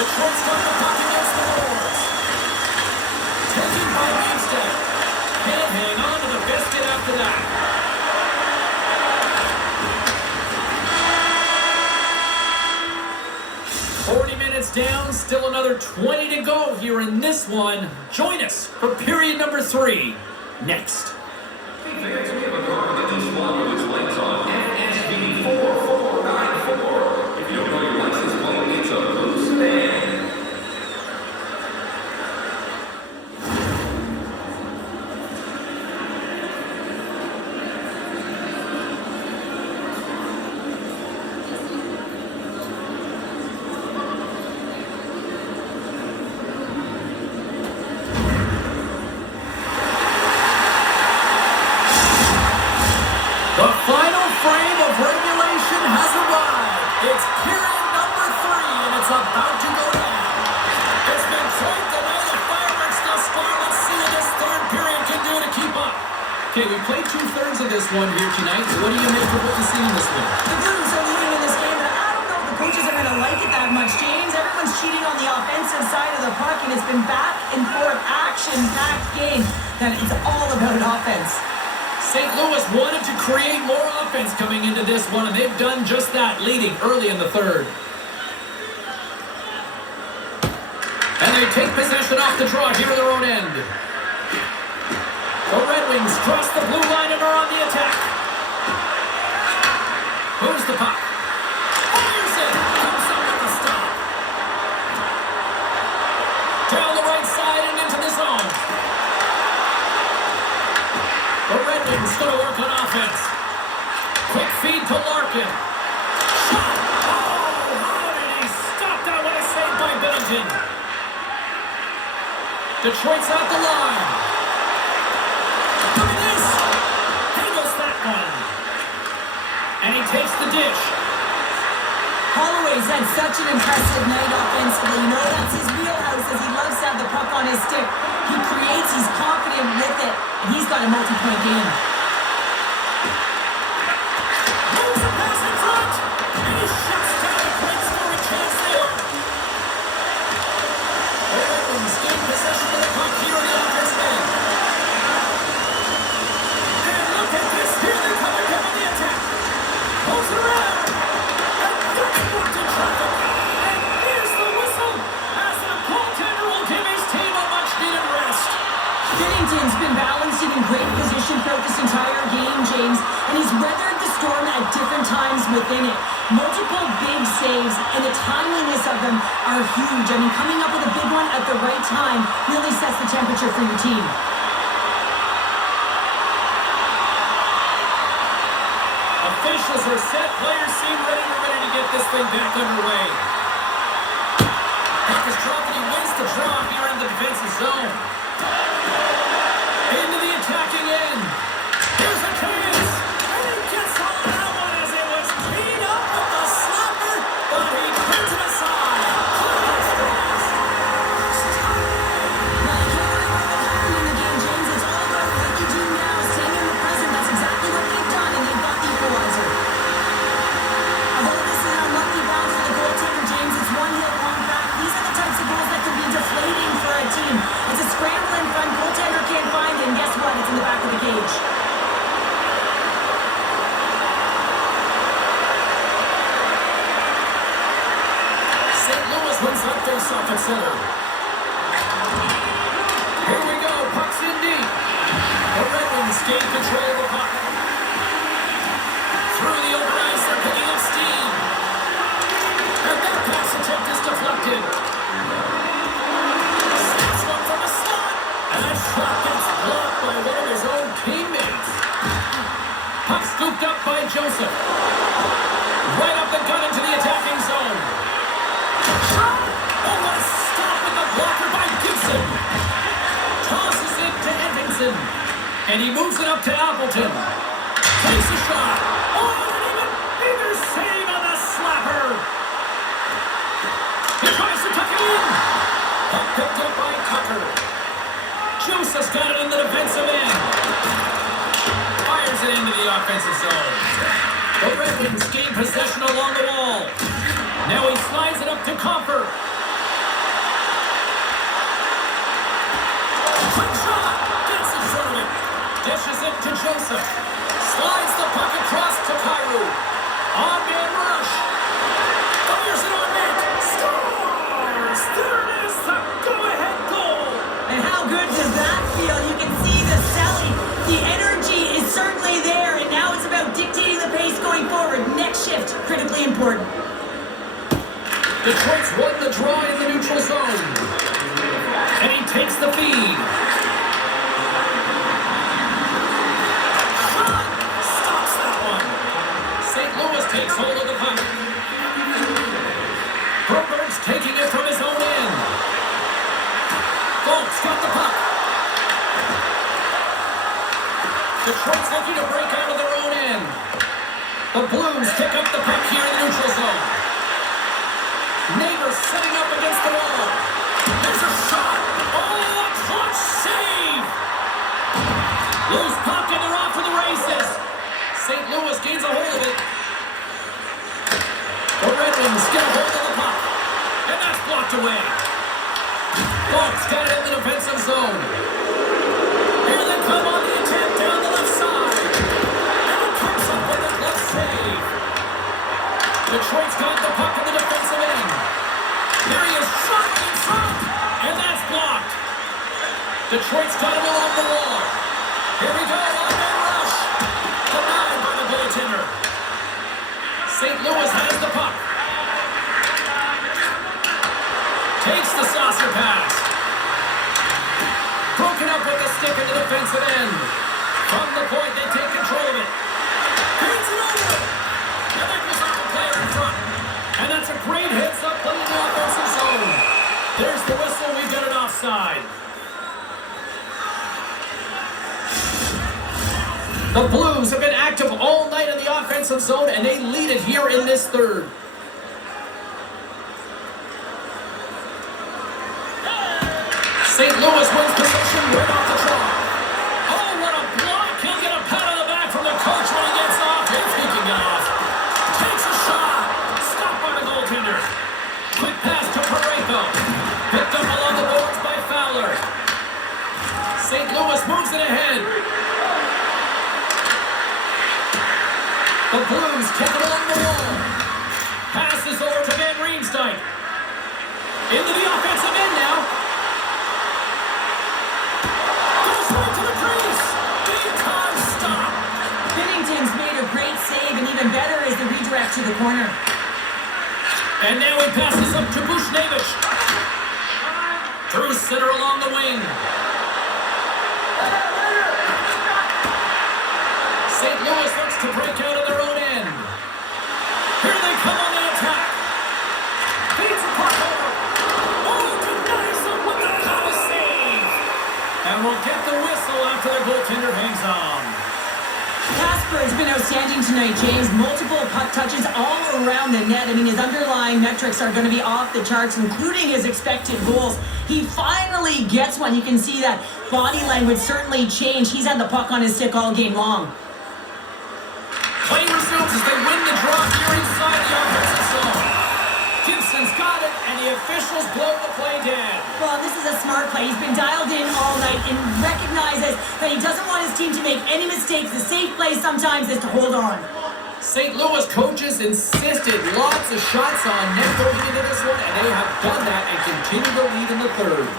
Detroit's got the puck against the boards. Taken by Bjugstad. Can't hang on to the biscuit after that. Down, still another 20 to go here in this one. Join us for period number 3 next. If you don't know your license plate, it's a blue sedan. The final frame of regulation has arrived. It's period number 3, and it's about to go down. It's been quite the way of fireworks thus far. Let's see what this third period can do to keep up. Okay, we played 2/3 of this one here tonight. What do you make of what you see in this one? The Blues are leading in this game, but I don't know if the coaches are going to like it that much, James. Everyone's cheating on the offensive side of the puck, and it's been back and forth, action-packed game. That it's all about offense. St. Louis wanted to create more offense coming into this one, and they've done just that, leading early in the third. And they take possession off the draw here at their own end. The Red Wings cross the blue line and are on the attack. Moves the puck. Fires it. Comes up with a stop. Down the right side and into the zone. The Red Wings going to work on offense. Quick feed to Larkin. Shot! Oh, how did he stop that? What a save by Binnington. Detroit's at the line. Look at this. Handles that one. And he takes the dish. Holloway's had such an impressive night offensively. You know, that's his wheelhouse, as he loves to have the puck on his stick. He creates, he's confident with it, and he's got a multi-point game. Moves the pass in front, and he shuts down the Quins for a chance there. The Red Wings gain possession of the puck here in the offensive end. And look at this, here they come again on the attack. Pulls it around. And here's the whistle as the goaltender will give his team a much-needed rest. Binnington's been balanced and in great position throughout this entire game, James, and he's weathered the storm at different times within it. Multiple big saves, and the timeliness of them are huge. I mean, coming up with a big one at the right time really sets the temperature for your team. Officials are set. Players seem ready to get this thing back underway. Puck is dropped and he wins the draw here in the defensive zone. Into the attacking end. Here's a chance. And he gets all that one as it was teed up with the slapper, but he turns it aside. Now, you can't worry about what happened in the game, James. It's all about what you do now, staying in the present. That's exactly what they've done, and they've got the equalizer. Although this is an unlucky bounce for the goaltender, James, it's one hit, one back. These are the types of goals that could be deflating for a team. It's a scramble in front, goaltender can't find it, and guess what? It's in the back of the cage. St. Louis wins that face-off at center. Here we go, puck's in deep. The Red Wings gain control of the puck. Through the open ice, they're picking up steam. And that pass attempt is by Joseph. Right up the gun into the attacking zone. Oh, what a stop with the blocker by Gibson. Tosses it to Edmondson. And he moves it up to Appleton. Takes a shot. Oh, an even bigger save on the slapper. He tries to tuck it in. Puck picked up by Tucker. Joseph's got it in the defensive end. Fires it into the offensive zone. The Red Wings gain possession along the wall. Now he slides it up to Comfer. Quick shot. Gets in front of it. Dishes it to Joseph. Slides the puck across to Kyrou. On-man rush. Fires it on net. Scores! There it is, the go-ahead goal. And how good does that feel? You can see the selling. The energy is certainly there, and now it's about dictating the pace going forward. Next shift, critically important. Detroit's won the draw in the neutral zone. And he takes the feed. Shot! Stops that one. St. Louis takes hold of the puck. Herbert's taking it from his own end. Folks got the puck. Detroit's looking to break out of their own end. The Blues pick up the puck here in the neutral zone. Neighbors setting up against the wall. There's a shot. Oh, a clutch save. Loose puck and they're off to the races. St. Louis gains a hold of it. The Red Wings get a hold of the puck. And that's blocked away. Fox got it in the defensive zone. Here they come on the attack down the left side. And it comes up with a glove save. Detroit's got the puck in the defensive end. There he is, shot in front. And that's blocked. Detroit's got it along the wall. Here we go, on-man rush. Denied by the goaltender. St. Louis has the puck. Takes the saucer pass. Broken up with the stick in the defensive end. From the point, they take control of it. Hands it over. And that goes off the player in front. And that's a great heads-up play in the offensive zone. There's the whistle. We've got an offside. The Blues have been active all night in the offensive zone, and they lead it here in this third. St. Louis wins possession right off the draw. Oh, what a block. He'll get a pat on the back from the coach when he gets off. If he can get off. Takes a shot. Stopped by the goaltender. Quick pass to Parayko. Picked up along the boards by Fowler. St. Louis moves it ahead. The Blues kick it along the wall. Passes over to Van Riemsdyk. Into the offensive end now. Goes right to the crease. Big time stop. Binnington's made a great save, and even better is the redirect to the corner. And now he passes up to Bushnevich. Through center along the wing. St. Louis looks to break out of their own end. Here they come on the attack. Feeds the puck over. Oh, denies him with the power save. And we'll get the whistle after the goaltender hangs on. Casper has been outstanding tonight, James. Multiple puck touches all around the net. I mean, his underlying metrics are going to be off the charts, including his expected goals. He finally gets one. You can see that body language certainly changed. He's had the puck on his stick all game long. Play resumes as they win the draw here inside the offensive zone. Gibson's got it, and the officials blow the play dead. Well, this is a smart play. He's been dialed in all night and recognizes that he doesn't want his team to make any mistakes. The safe play sometimes is to hold on. St. Louis coaches insisted lots of shots on net going into this one, and they have done that and continue to lead in the third.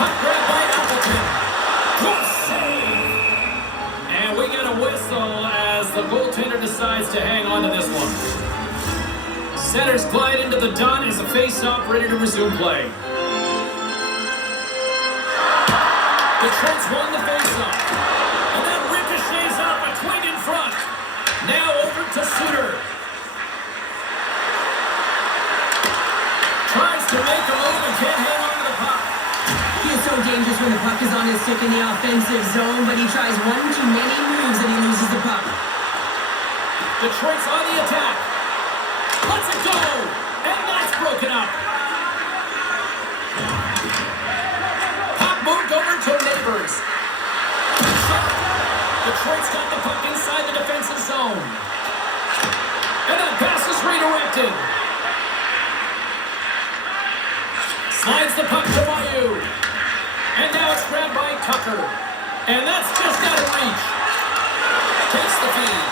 Puck grab by Appleton. Good save. And we get a whistle as the goaltender decides to hang on to this one. Centers glide into the dot as a face-off ready to resume play. Detroit's won the face-off. And that on his stick in the offensive zone, but he tries one too many moves and he loses the puck. Detroit's on the attack. Let's it go! And that's broken up. Puck moved over to Neighbors. Detroit's got the puck inside the defensive zone. And that pass is redirected. Slides the puck to Mayu. And now it's grabbed by Tucker. And that's just out of reach. Takes the feed.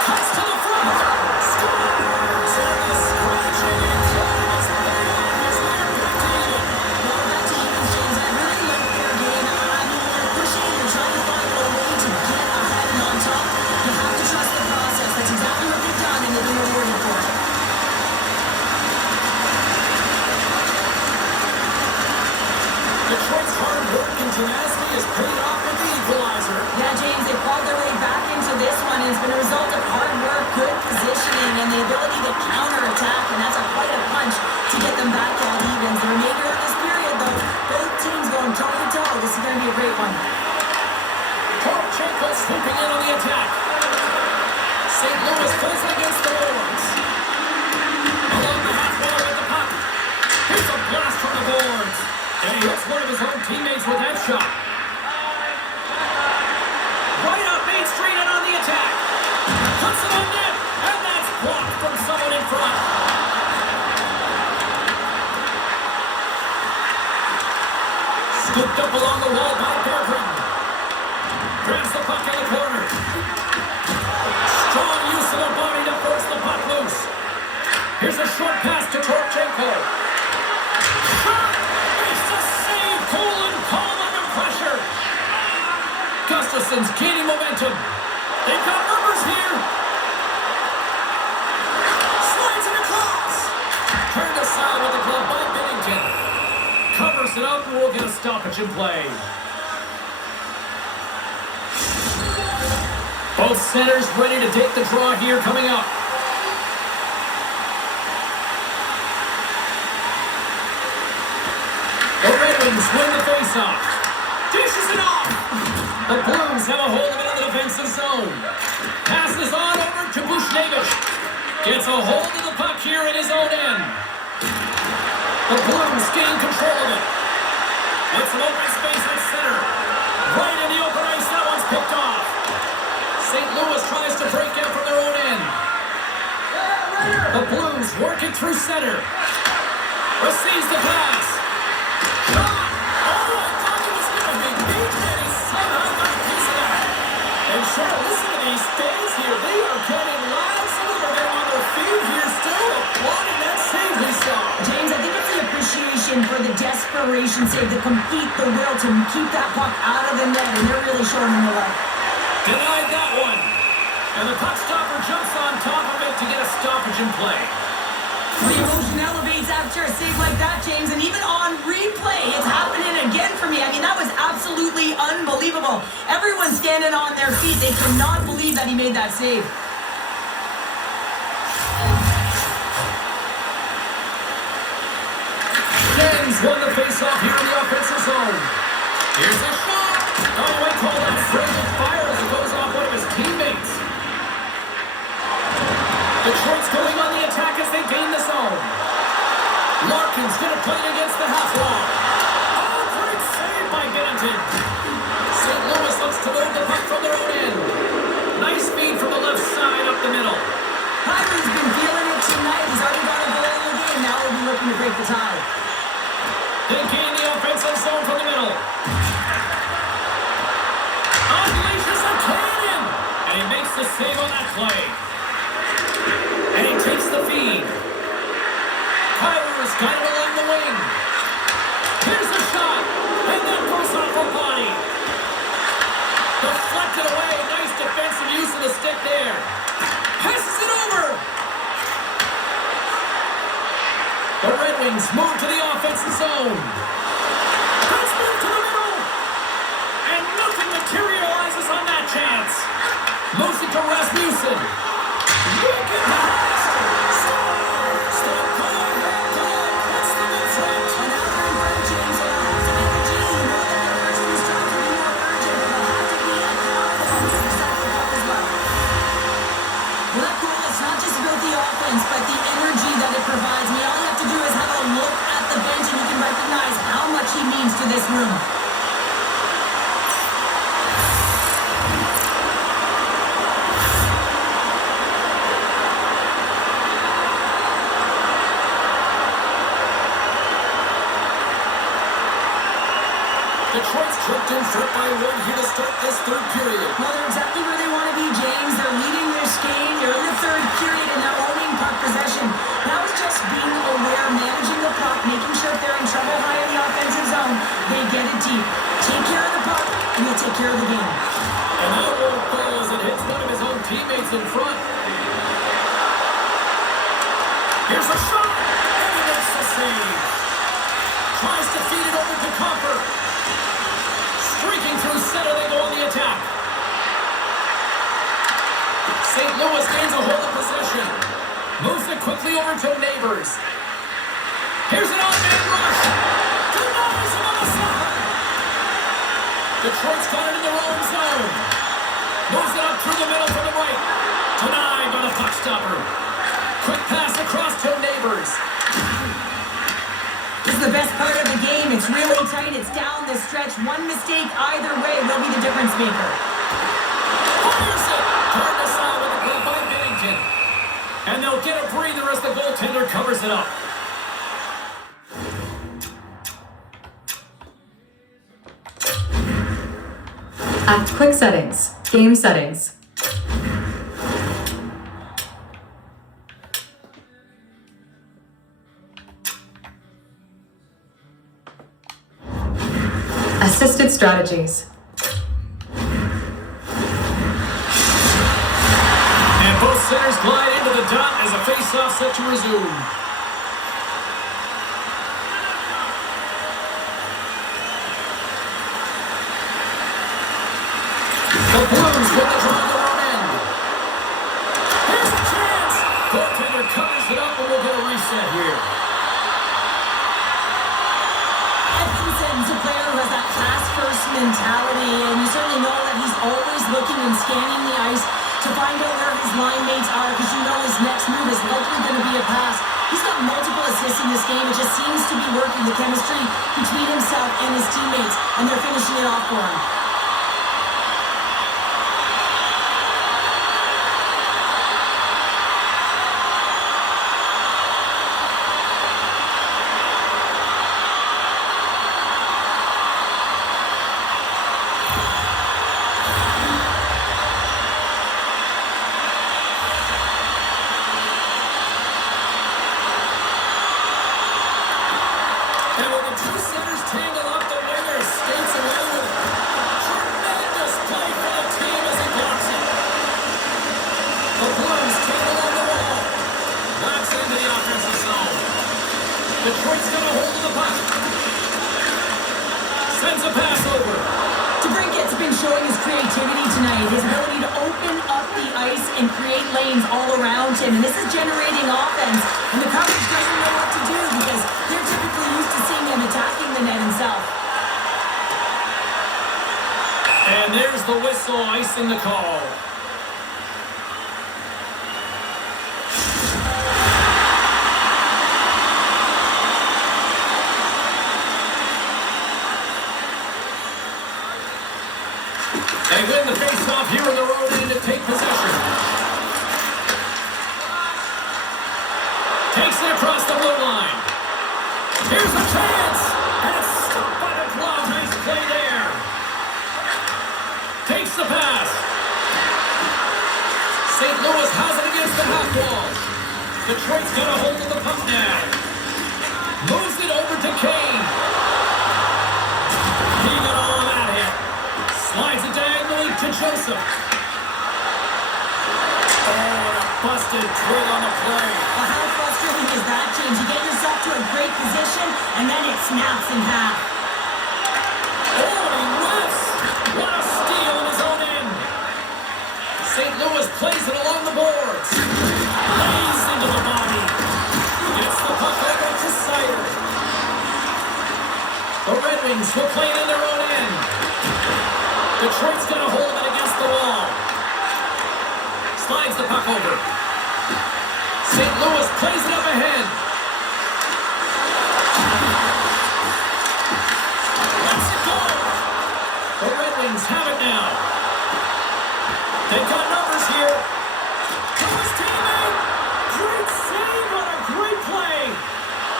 Cuts to the front. Scores! And the scratching and clawing is laid off as they're back to even. Well, back to even, James. I really like their game. I mean, they're pushing and trying to find a way to get ahead and on top. You have to trust the process. That's exactly what they've done, and they've been rewarded for it. Detroit's hard work and tenacity has paid off with the equalizer. Yeah, James, they clawed their way back into this one, and it's been a result of hard work, good positioning, and the ability to counterattack, and that's quite a punch to get them back at evens. The remainder of this period, though, both teams going toe-to-toe. This is going to be a great one. Porchenko swooping in on the attack. St. Louis plays it against the boards. Along the half wall with the puck. Here's a blast from the boards. And he hits one of his own teammates with that shot. Right up Main Street and on the attack. Puts it on net. And that's blocked from someone in front. Scooped up along the wall by Berggren. Grabs the puck in the corner. Strong use of the body to force the puck loose. Here's a short pass to Porchenko. Shot! It's a save! Cool and calm under pressure. Gustafson's gaining momentum. They've got numbers here. Slides it across. Turned aside with the glove by Binnington. Covers it up and we'll get a stoppage in play. Both centers ready to take the draw here coming up. The Red Wings win the faceoff. Dishes it off. The Blues have a hold of it in the defensive zone. Passes on over to Bushnevich. Gets a hold of the puck here in his own end. The Blues gain control of it. It's an open space at center. Right in the open ice, that one's picked off. St. Louis tries to break out from their own end. The Blues work it through center. Receives the pass. Shot! Oh, I thought he was going to be beaten, and he somehow got a piece of that. And sure, listen to these fans here. They are getting loud. Some of them are getting on their feet here still, applauding that save we saw. James, I think it's the appreciation for the desperation save, the complete, the will to keep that puck out of the net, and they're really showing them the way. Denied that one. And the puck stopper jumps on top of it to get a stoppage in play. The emotion elevates after a save like that, James, and even on replay, it's happening again for me. I mean, that was absolutely unbelievable. Everyone's standing on their feet. They cannot believe that he made that save. James won the faceoff here in the offensive zone. Here's a shot. Oh, I call that friendly fire as it goes off one of his teammates. Detroit's going on the attack as they gain the zone. Larkin's going to play it against the half wall. Oh, great save by Binnington. St. Louis looks to load the puck from their own end. Nice feed from the left side up the middle. Hyman's been feeling it tonight. He's already got a goal in the game. Now we'll be looking to break the tie. They gain the offensive zone from the middle. Unleashes a cannon. And he makes the save on that play. And he takes the feed. Kyler's got it along the wing. Here's the shot. And that goes off a body. Deflected away. Nice defensive use of the stick there. Passes it over. The Red Wings move to the offensive zone. Let's move to the middle. And nothing materializes on that chance. Moves it to Rasmussen. Look at that. Scores. The goal. Puts them in front. And now they're in front, James. They'll have to make a by one here to start this third period. Well, they're exactly where they want to be, James. They're leading this game. They're in the third period, and they're owning puck possession. Now it's just being aware, managing the puck, making sure if they're in trouble high in the offensive zone, they get it deep. Take care of the puck, and you'll take care of the game. And that one falls and hits one of his own teammates in front. Here's a shot, and he makes the save. Tries to feed it over to Comfort. Streaking through center, they go on the attack. St. Louis gains a hold of possession. Moves it quickly over to Neighbors. Here's an on-man rush. Denies him on the side. Detroit's got it in their own zone. Moves it up through the middle to the right. Denied by the puck stopper. Quick pass across to Neighbors. This is the best part of the game. It's really tight. It's down the stretch. One mistake either way will be the difference maker. Fires it. Turned aside with a goal by Bennington. And they'll get a breather as the goaltender covers it up. At quick settings, game settings. Assisted strategies. And both centers glide into the dot as a face-off set to resume. The Blues with the draw on their own end. Here's a chance. Goaltender covers it up and we'll get a reset here. Edmonton's a player who has that pass-first mentality, and you certainly know that he's always looking and scanning the ice to find out where his line mates are, because you know his next move is likely going to be a pass. He's got multiple assists in this game. It just seems to be working, the chemistry between himself and his teammates, and they're finishing it off for him. And when the two centers tangle up, the winger skates away with it. Tremendous play for the team as he blocks it. The Blues tangle on the wall. Knocks into the offensive zone. Detroit's got a hold of the puck. Sends a pass over. DeBrincat's been showing his creativity tonight, his ability to open up the ice and create lanes all around him, and this is generating offense, and the coverage doesn't know what to do because they're typically used to seeing him attacking the net himself. And there's the whistle, icing the call. They win the face-off here in their own end to take possession. Takes it across the blue line. Here's a chance! And it's stopped by the glove. Nice play there. Takes the pass. St. Louis has it against the half wall. Detroit's got a hold of the puck now. Moves it over to Kane. He got all of that hit. Slides it diagonally to Joseph. Oh, and a busted twig on the play. Well, how frustrating is that, James? You get yourself to a great position, and then it snaps in half. Oh, he whiffs. What a steal in his own end. St. Louis plays it along the boards. Lays into the body. Gets the puck over to Sider. The Red Wings will play it in their own end. Detroit's got a hold of it against the wall. Slides the puck over. St. Louis plays it up ahead. Lets it go. The Red Wings have it now. They've got numbers here. To his teammate. Great save on a great play.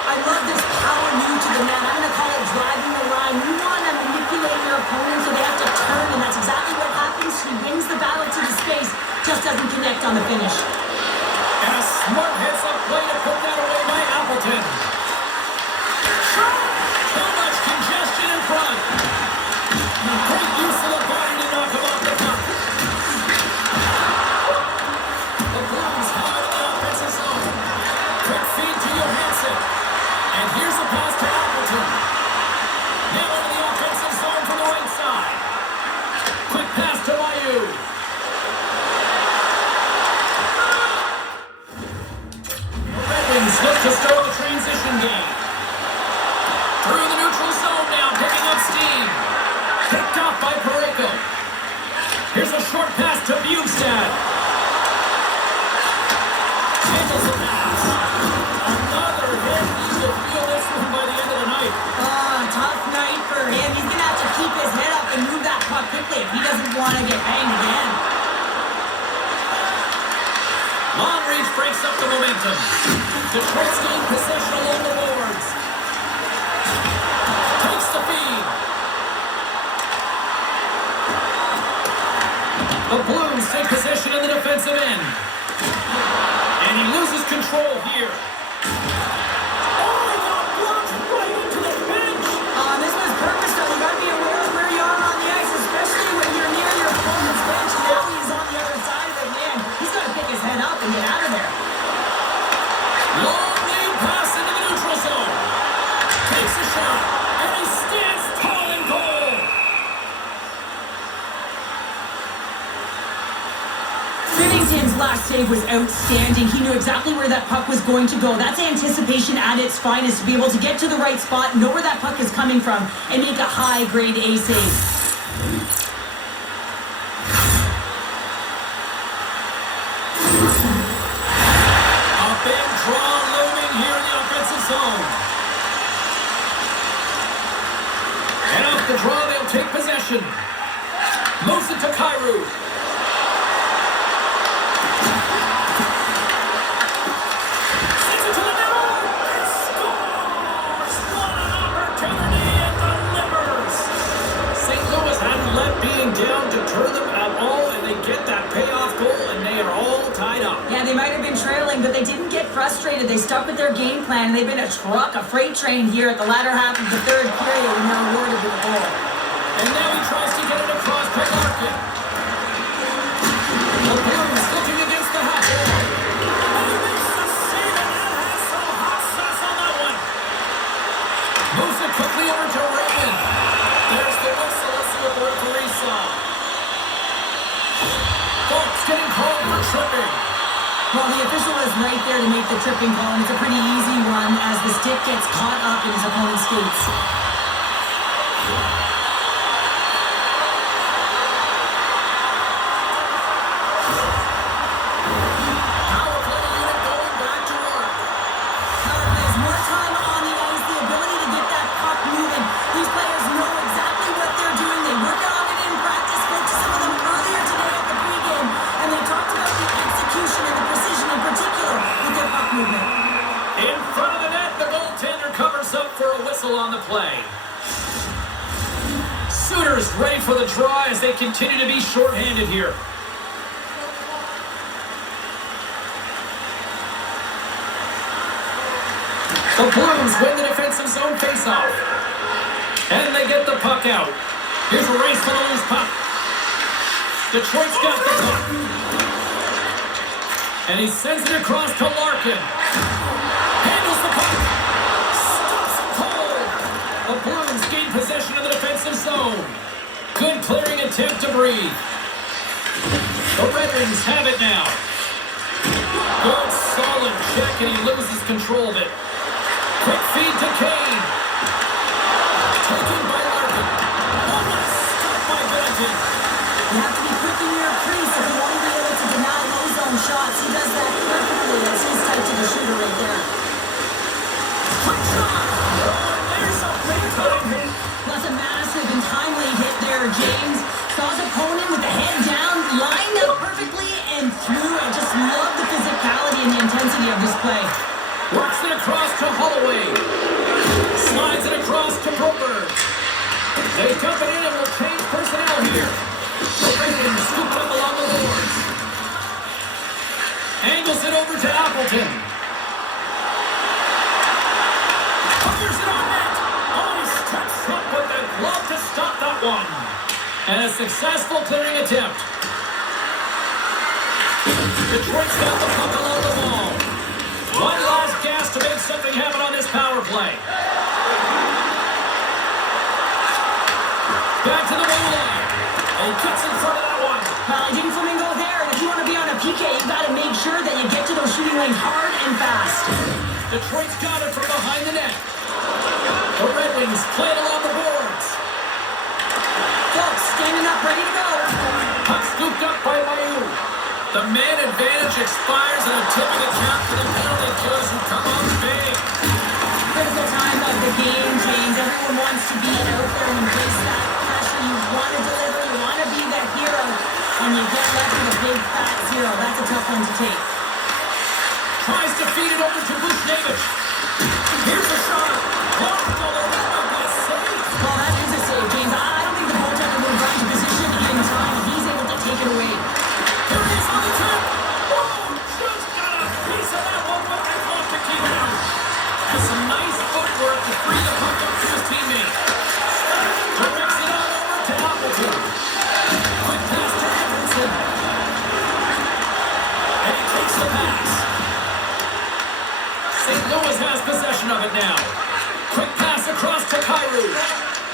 I love this power move to the net. I'm going to call it driving the line. You want to manipulate your opponent so they have to the finish. And a smart heads-up play to put that away by Appleton. Too much congestion in front. Great use of the body to knock him off the puck. The Blues have it in the offensive zone. Quick feed to Johansson. And here's the pass to Appleton. Now into the offensive zone from the right side. Quick pass to Mayu. The Red Wings look to start the transition game. Through the neutral zone now, picking up steam. Picked off by Parayko. Here's a short pass to Bjugstad. Handles the pass. Another hit. He should feel this one by the end of the night. Tough night for him. He's going to have to keep his head up and move that puck quickly if he doesn't want to get banged again. Long reach breaks up the momentum. Detroit's gain possession along the boards. Takes the feed. The Blues take possession in the defensive end. And he loses control here. Oh, he got blocked right into the bench. This was purposeful. You got to be aware of where you are on the ice, especially when you're near your opponent's bench. Now he's on the other side of it, man. He's got to pick his head up and get out of there. Long lead pass into the neutral zone. Takes a shot. And he stands tall in goal. Bennington's last save was outstanding. He knew exactly where that puck was going to go. That's anticipation at its finest, to be able to get to the right spot, know where that puck is coming from, and make a high-grade A save. A big draw looming here in the offensive zone. And off the draw, they'll take possession. Moves it to Kyrou. Sends it to the middle. And scores! What an opportunity it delivers. St. Louis hadn't let being down deter them at all, and they get that payoff goal, and they are all tied up. Yeah, they might have been trailing, but they didn't get frustrated. They stuck with their game plan, and they've been a freight train here at the latter half of the third period, and they're rewarded with a goal. And now he tries to get it across to Larkin. The Blues looking against the half wall. And he makes the save, and that has some hot sauce on that one. Moves it quickly over to Roman. There's the whistle. Let's see what the referee saw. Folks getting called for tripping. Well, the official was right there to make the tripping call, and it's a pretty easy one as the stick gets caught up in his opponent's skates. Power play unit going back to work. Power play has more time on the ice, the ability to get that puck moving. These players know exactly what they're doing. They work on it in practice. Spoke to some of them earlier today at the pregame, and they talked about the execution and the precision in particular with their puck movement. In front of the net, the goaltender covers up for a whistle on the play. Sooners ready for the draw as they continue to be shorthanded here. The Blues win the defensive zone faceoff. And they get the puck out. Here's a race for the loose puck. Detroit's got the puck. And he sends it across to Larkin. Handles the puck. Stops it cold. The Blues gain possession of the defensive zone. Good clearing attempt to breathe. The Red Wings have it now. Good solid check, and he loses control of it. Quick feed to Kane. Taken by Larkin. Oh, what a stop by Bennington. You have to be quick in your crease if you want to be able to deny low zone shots. He does that perfectly as he's tight to the shooter right there. Quick shot. There's a big hit. That's a massive and timely hit there, James. Saw his opponent with the head down, lined up perfectly, and threw. I just love the physicality and the intensity of this play. Works it across to Holloway. Slides it across to Broberg. They dump it in and will change personnel here. The Red Wings scooped up along the boards. Angles it over to Appleton. Fires it on net. Oh, he steps up with the glove to stop that one. And a successful clearing attempt. Detroit's got the puck along the wall. One last gas to make something happen on this power play. Back to the blue line. And gets in front of that one. Well, he didn't flamingo there, and if you want to be on a PK, you've got to make sure that you get to those shooting lanes hard and fast. Detroit's got it from behind the net. The Red Wings play it along the boards. Folks, standing up, ready to go. Puck scooped up by Mayu. The man advantage expires and a tip of the cap for the penalty killers who come out big. Critical time of the game, James. Everyone wants to be out there and face that pressure. You want to deliver, you want to be that hero, and you get left with a big fat zero. That's a tough one to take. Tries to feed it over to Bushnevich. Here's a shot. Blocked all over. Save. Well, that is a save, James. I don't think the ball checker would have gotten to position in time. He's able to take it away. Here it is on the tip. Oh, just got a piece of that one, but they want to keep it out. Has some nice footwork to free the puck up to his teammate. Directs it on over to Appleton. Quick pass to Edmondson. And he takes the pass. St. Louis has possession of it now. Quick pass across to Kyrou.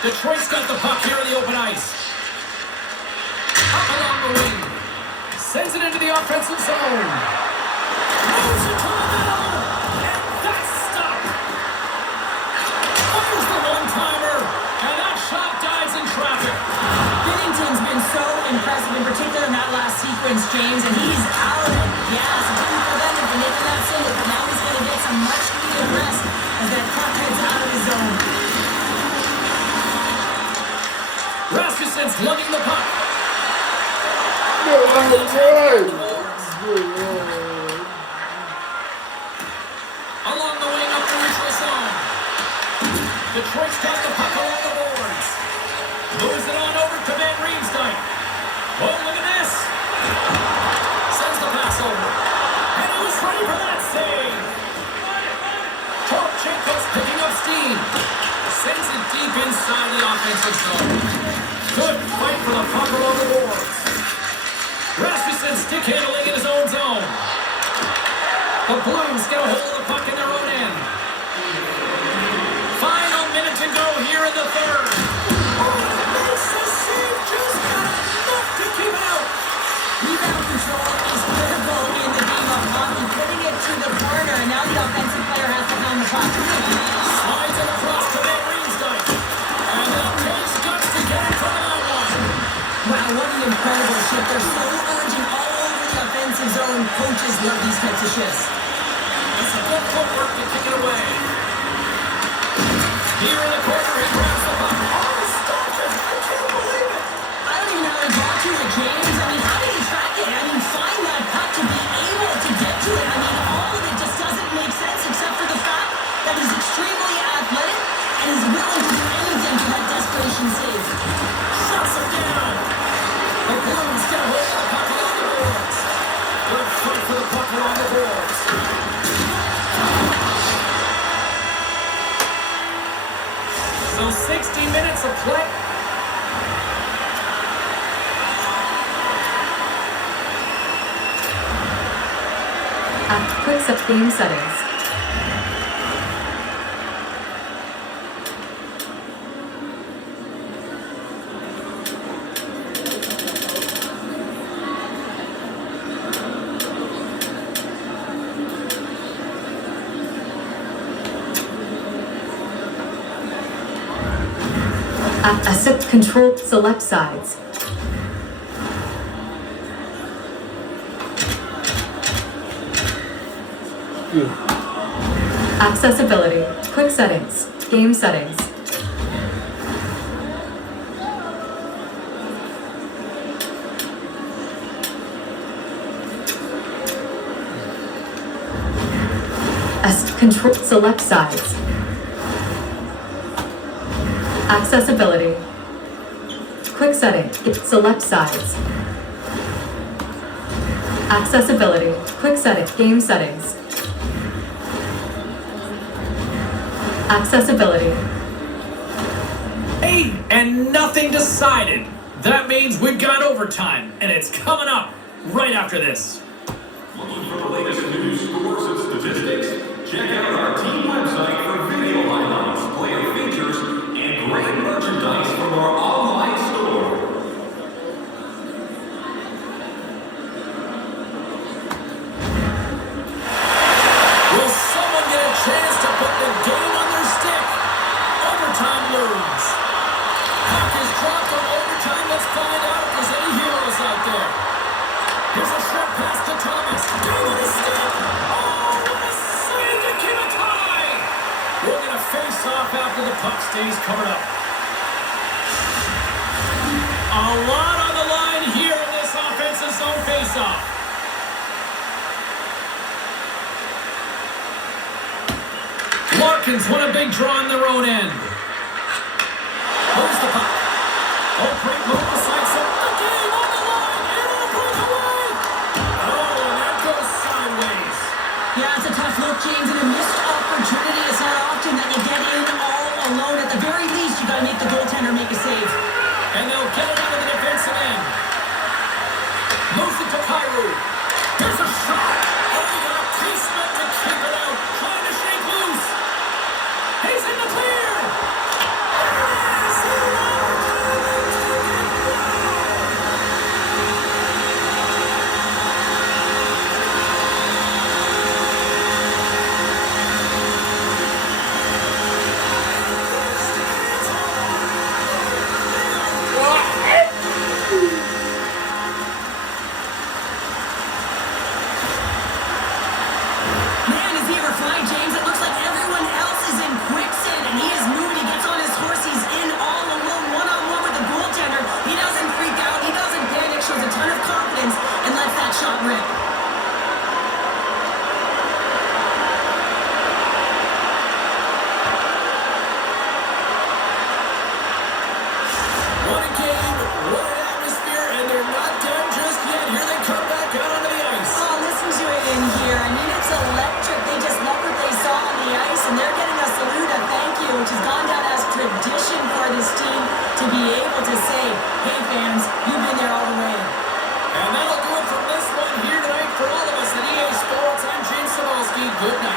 Detroit's got the puck here in the open ice. Up along the wing. Sends it into the offensive zone. Moves it to the middle. And that's stopped. Fires the one-timer. And that shot dives in traffic. Binnington's been so impressive, in particular in that last sequence, James, and he's out of gas. It didn't prevent him from making that save, but now he's going to get some much-needed rest as that puck heads out of his zone. Rasmussen's lugging the puck. No, I'm right. Along the wing up the neutral zone. Detroit's got the puck along the boards. Moves it on over to Van Riemsdyk. Oh, look at this. Sends the pass over. And he was ready for that save. Torchenko's picking up steam. Sends it deep inside the offensive zone. Good fight for the puck along the boards. Rasmussen stick handling in his own zone. The Blues get a hold of the puck in their own end. Final minute to go here in the third. Oh, makes the save, just got enough to keep out. Rebound control is critical in the game of hockey, putting it to the corner, and now the offensive player has to pound the puck. Slides it across to Van Riemsdyk. And that takes guts to get in front of that one. Wow, what an incredible shift. They're so urgent all over the offensive zone. Coaches love these types of shifts. It's a good footwork to kick it away. Here in the corner, he grabs the puck. Oh, he stopped it. I can't believe it. I don't even know how he got to it, James. I mean, how did he track it? I mean, find that puck to be able to get to it. I mean, all of it just doesn't make sense except for the fact that he's extremely athletic and is willing to do anything for that desperation save. Shuts him down. The Blues get a hold of the puck along the boards. Good fight for the puck along the boards. So 60 minutes of play. At quick set game settings. Asset control select sides. Accessibility, quick settings, game settings. Control select sides. Accessibility. Quick setting. Select sides. Accessibility. Quick setting. Game settings. Accessibility. Hey, and nothing decided. That means we've got overtime, and it's coming up right after this. Looking for the latest news, scores, and statistics? Check out our team website for video highlights, player features, and great merchandise from our online store. Will someone get a chance to put the game on their stick? Overtime looms. Puck is dropped on overtime. Let's find out if there's any heroes out there. Here's a short pass to Thomas. Game on his stick. Oh, what a save to keep a tie. We're going to face off after the puck stays covered up. A lot on the line here in this offensive zone face-off. Larkins won a big draw on their own end. Moves the puck. Oh, great move beside some. The game on the line. It'll break away. Oh, and that goes sideways. Yeah, it's a tough look, James, and a missed opportunity. It's not often that you get in all alone. At the very least, you got to make the goaltender make a save. And they'll get it out of the defensive end. Moves it to Kyrou. Here's a shot. Oh, he got a placement to keep it out. Trying to shake loose. He's in the clear. Man, is he ever flying, James? It looks like everyone else is in quicksand, and he is moving. He gets on his horse. He's in all alone, one-on-one with the goaltender. He doesn't freak out. He doesn't panic. Shows a ton of confidence and lets that shot rip. What a game, what an atmosphere, and they're not done just yet. Here they come back out onto the ice. Oh, listen to it in here. I mean, it's electric. They just love what they saw on the ice, and they're getting a salute, a thank you, which has gone down as tradition for this team to be able to say, hey, fans, you've been there all the way. And that'll do it from this one here tonight for all of us at EA Sports. I'm James Savalsky. Good night.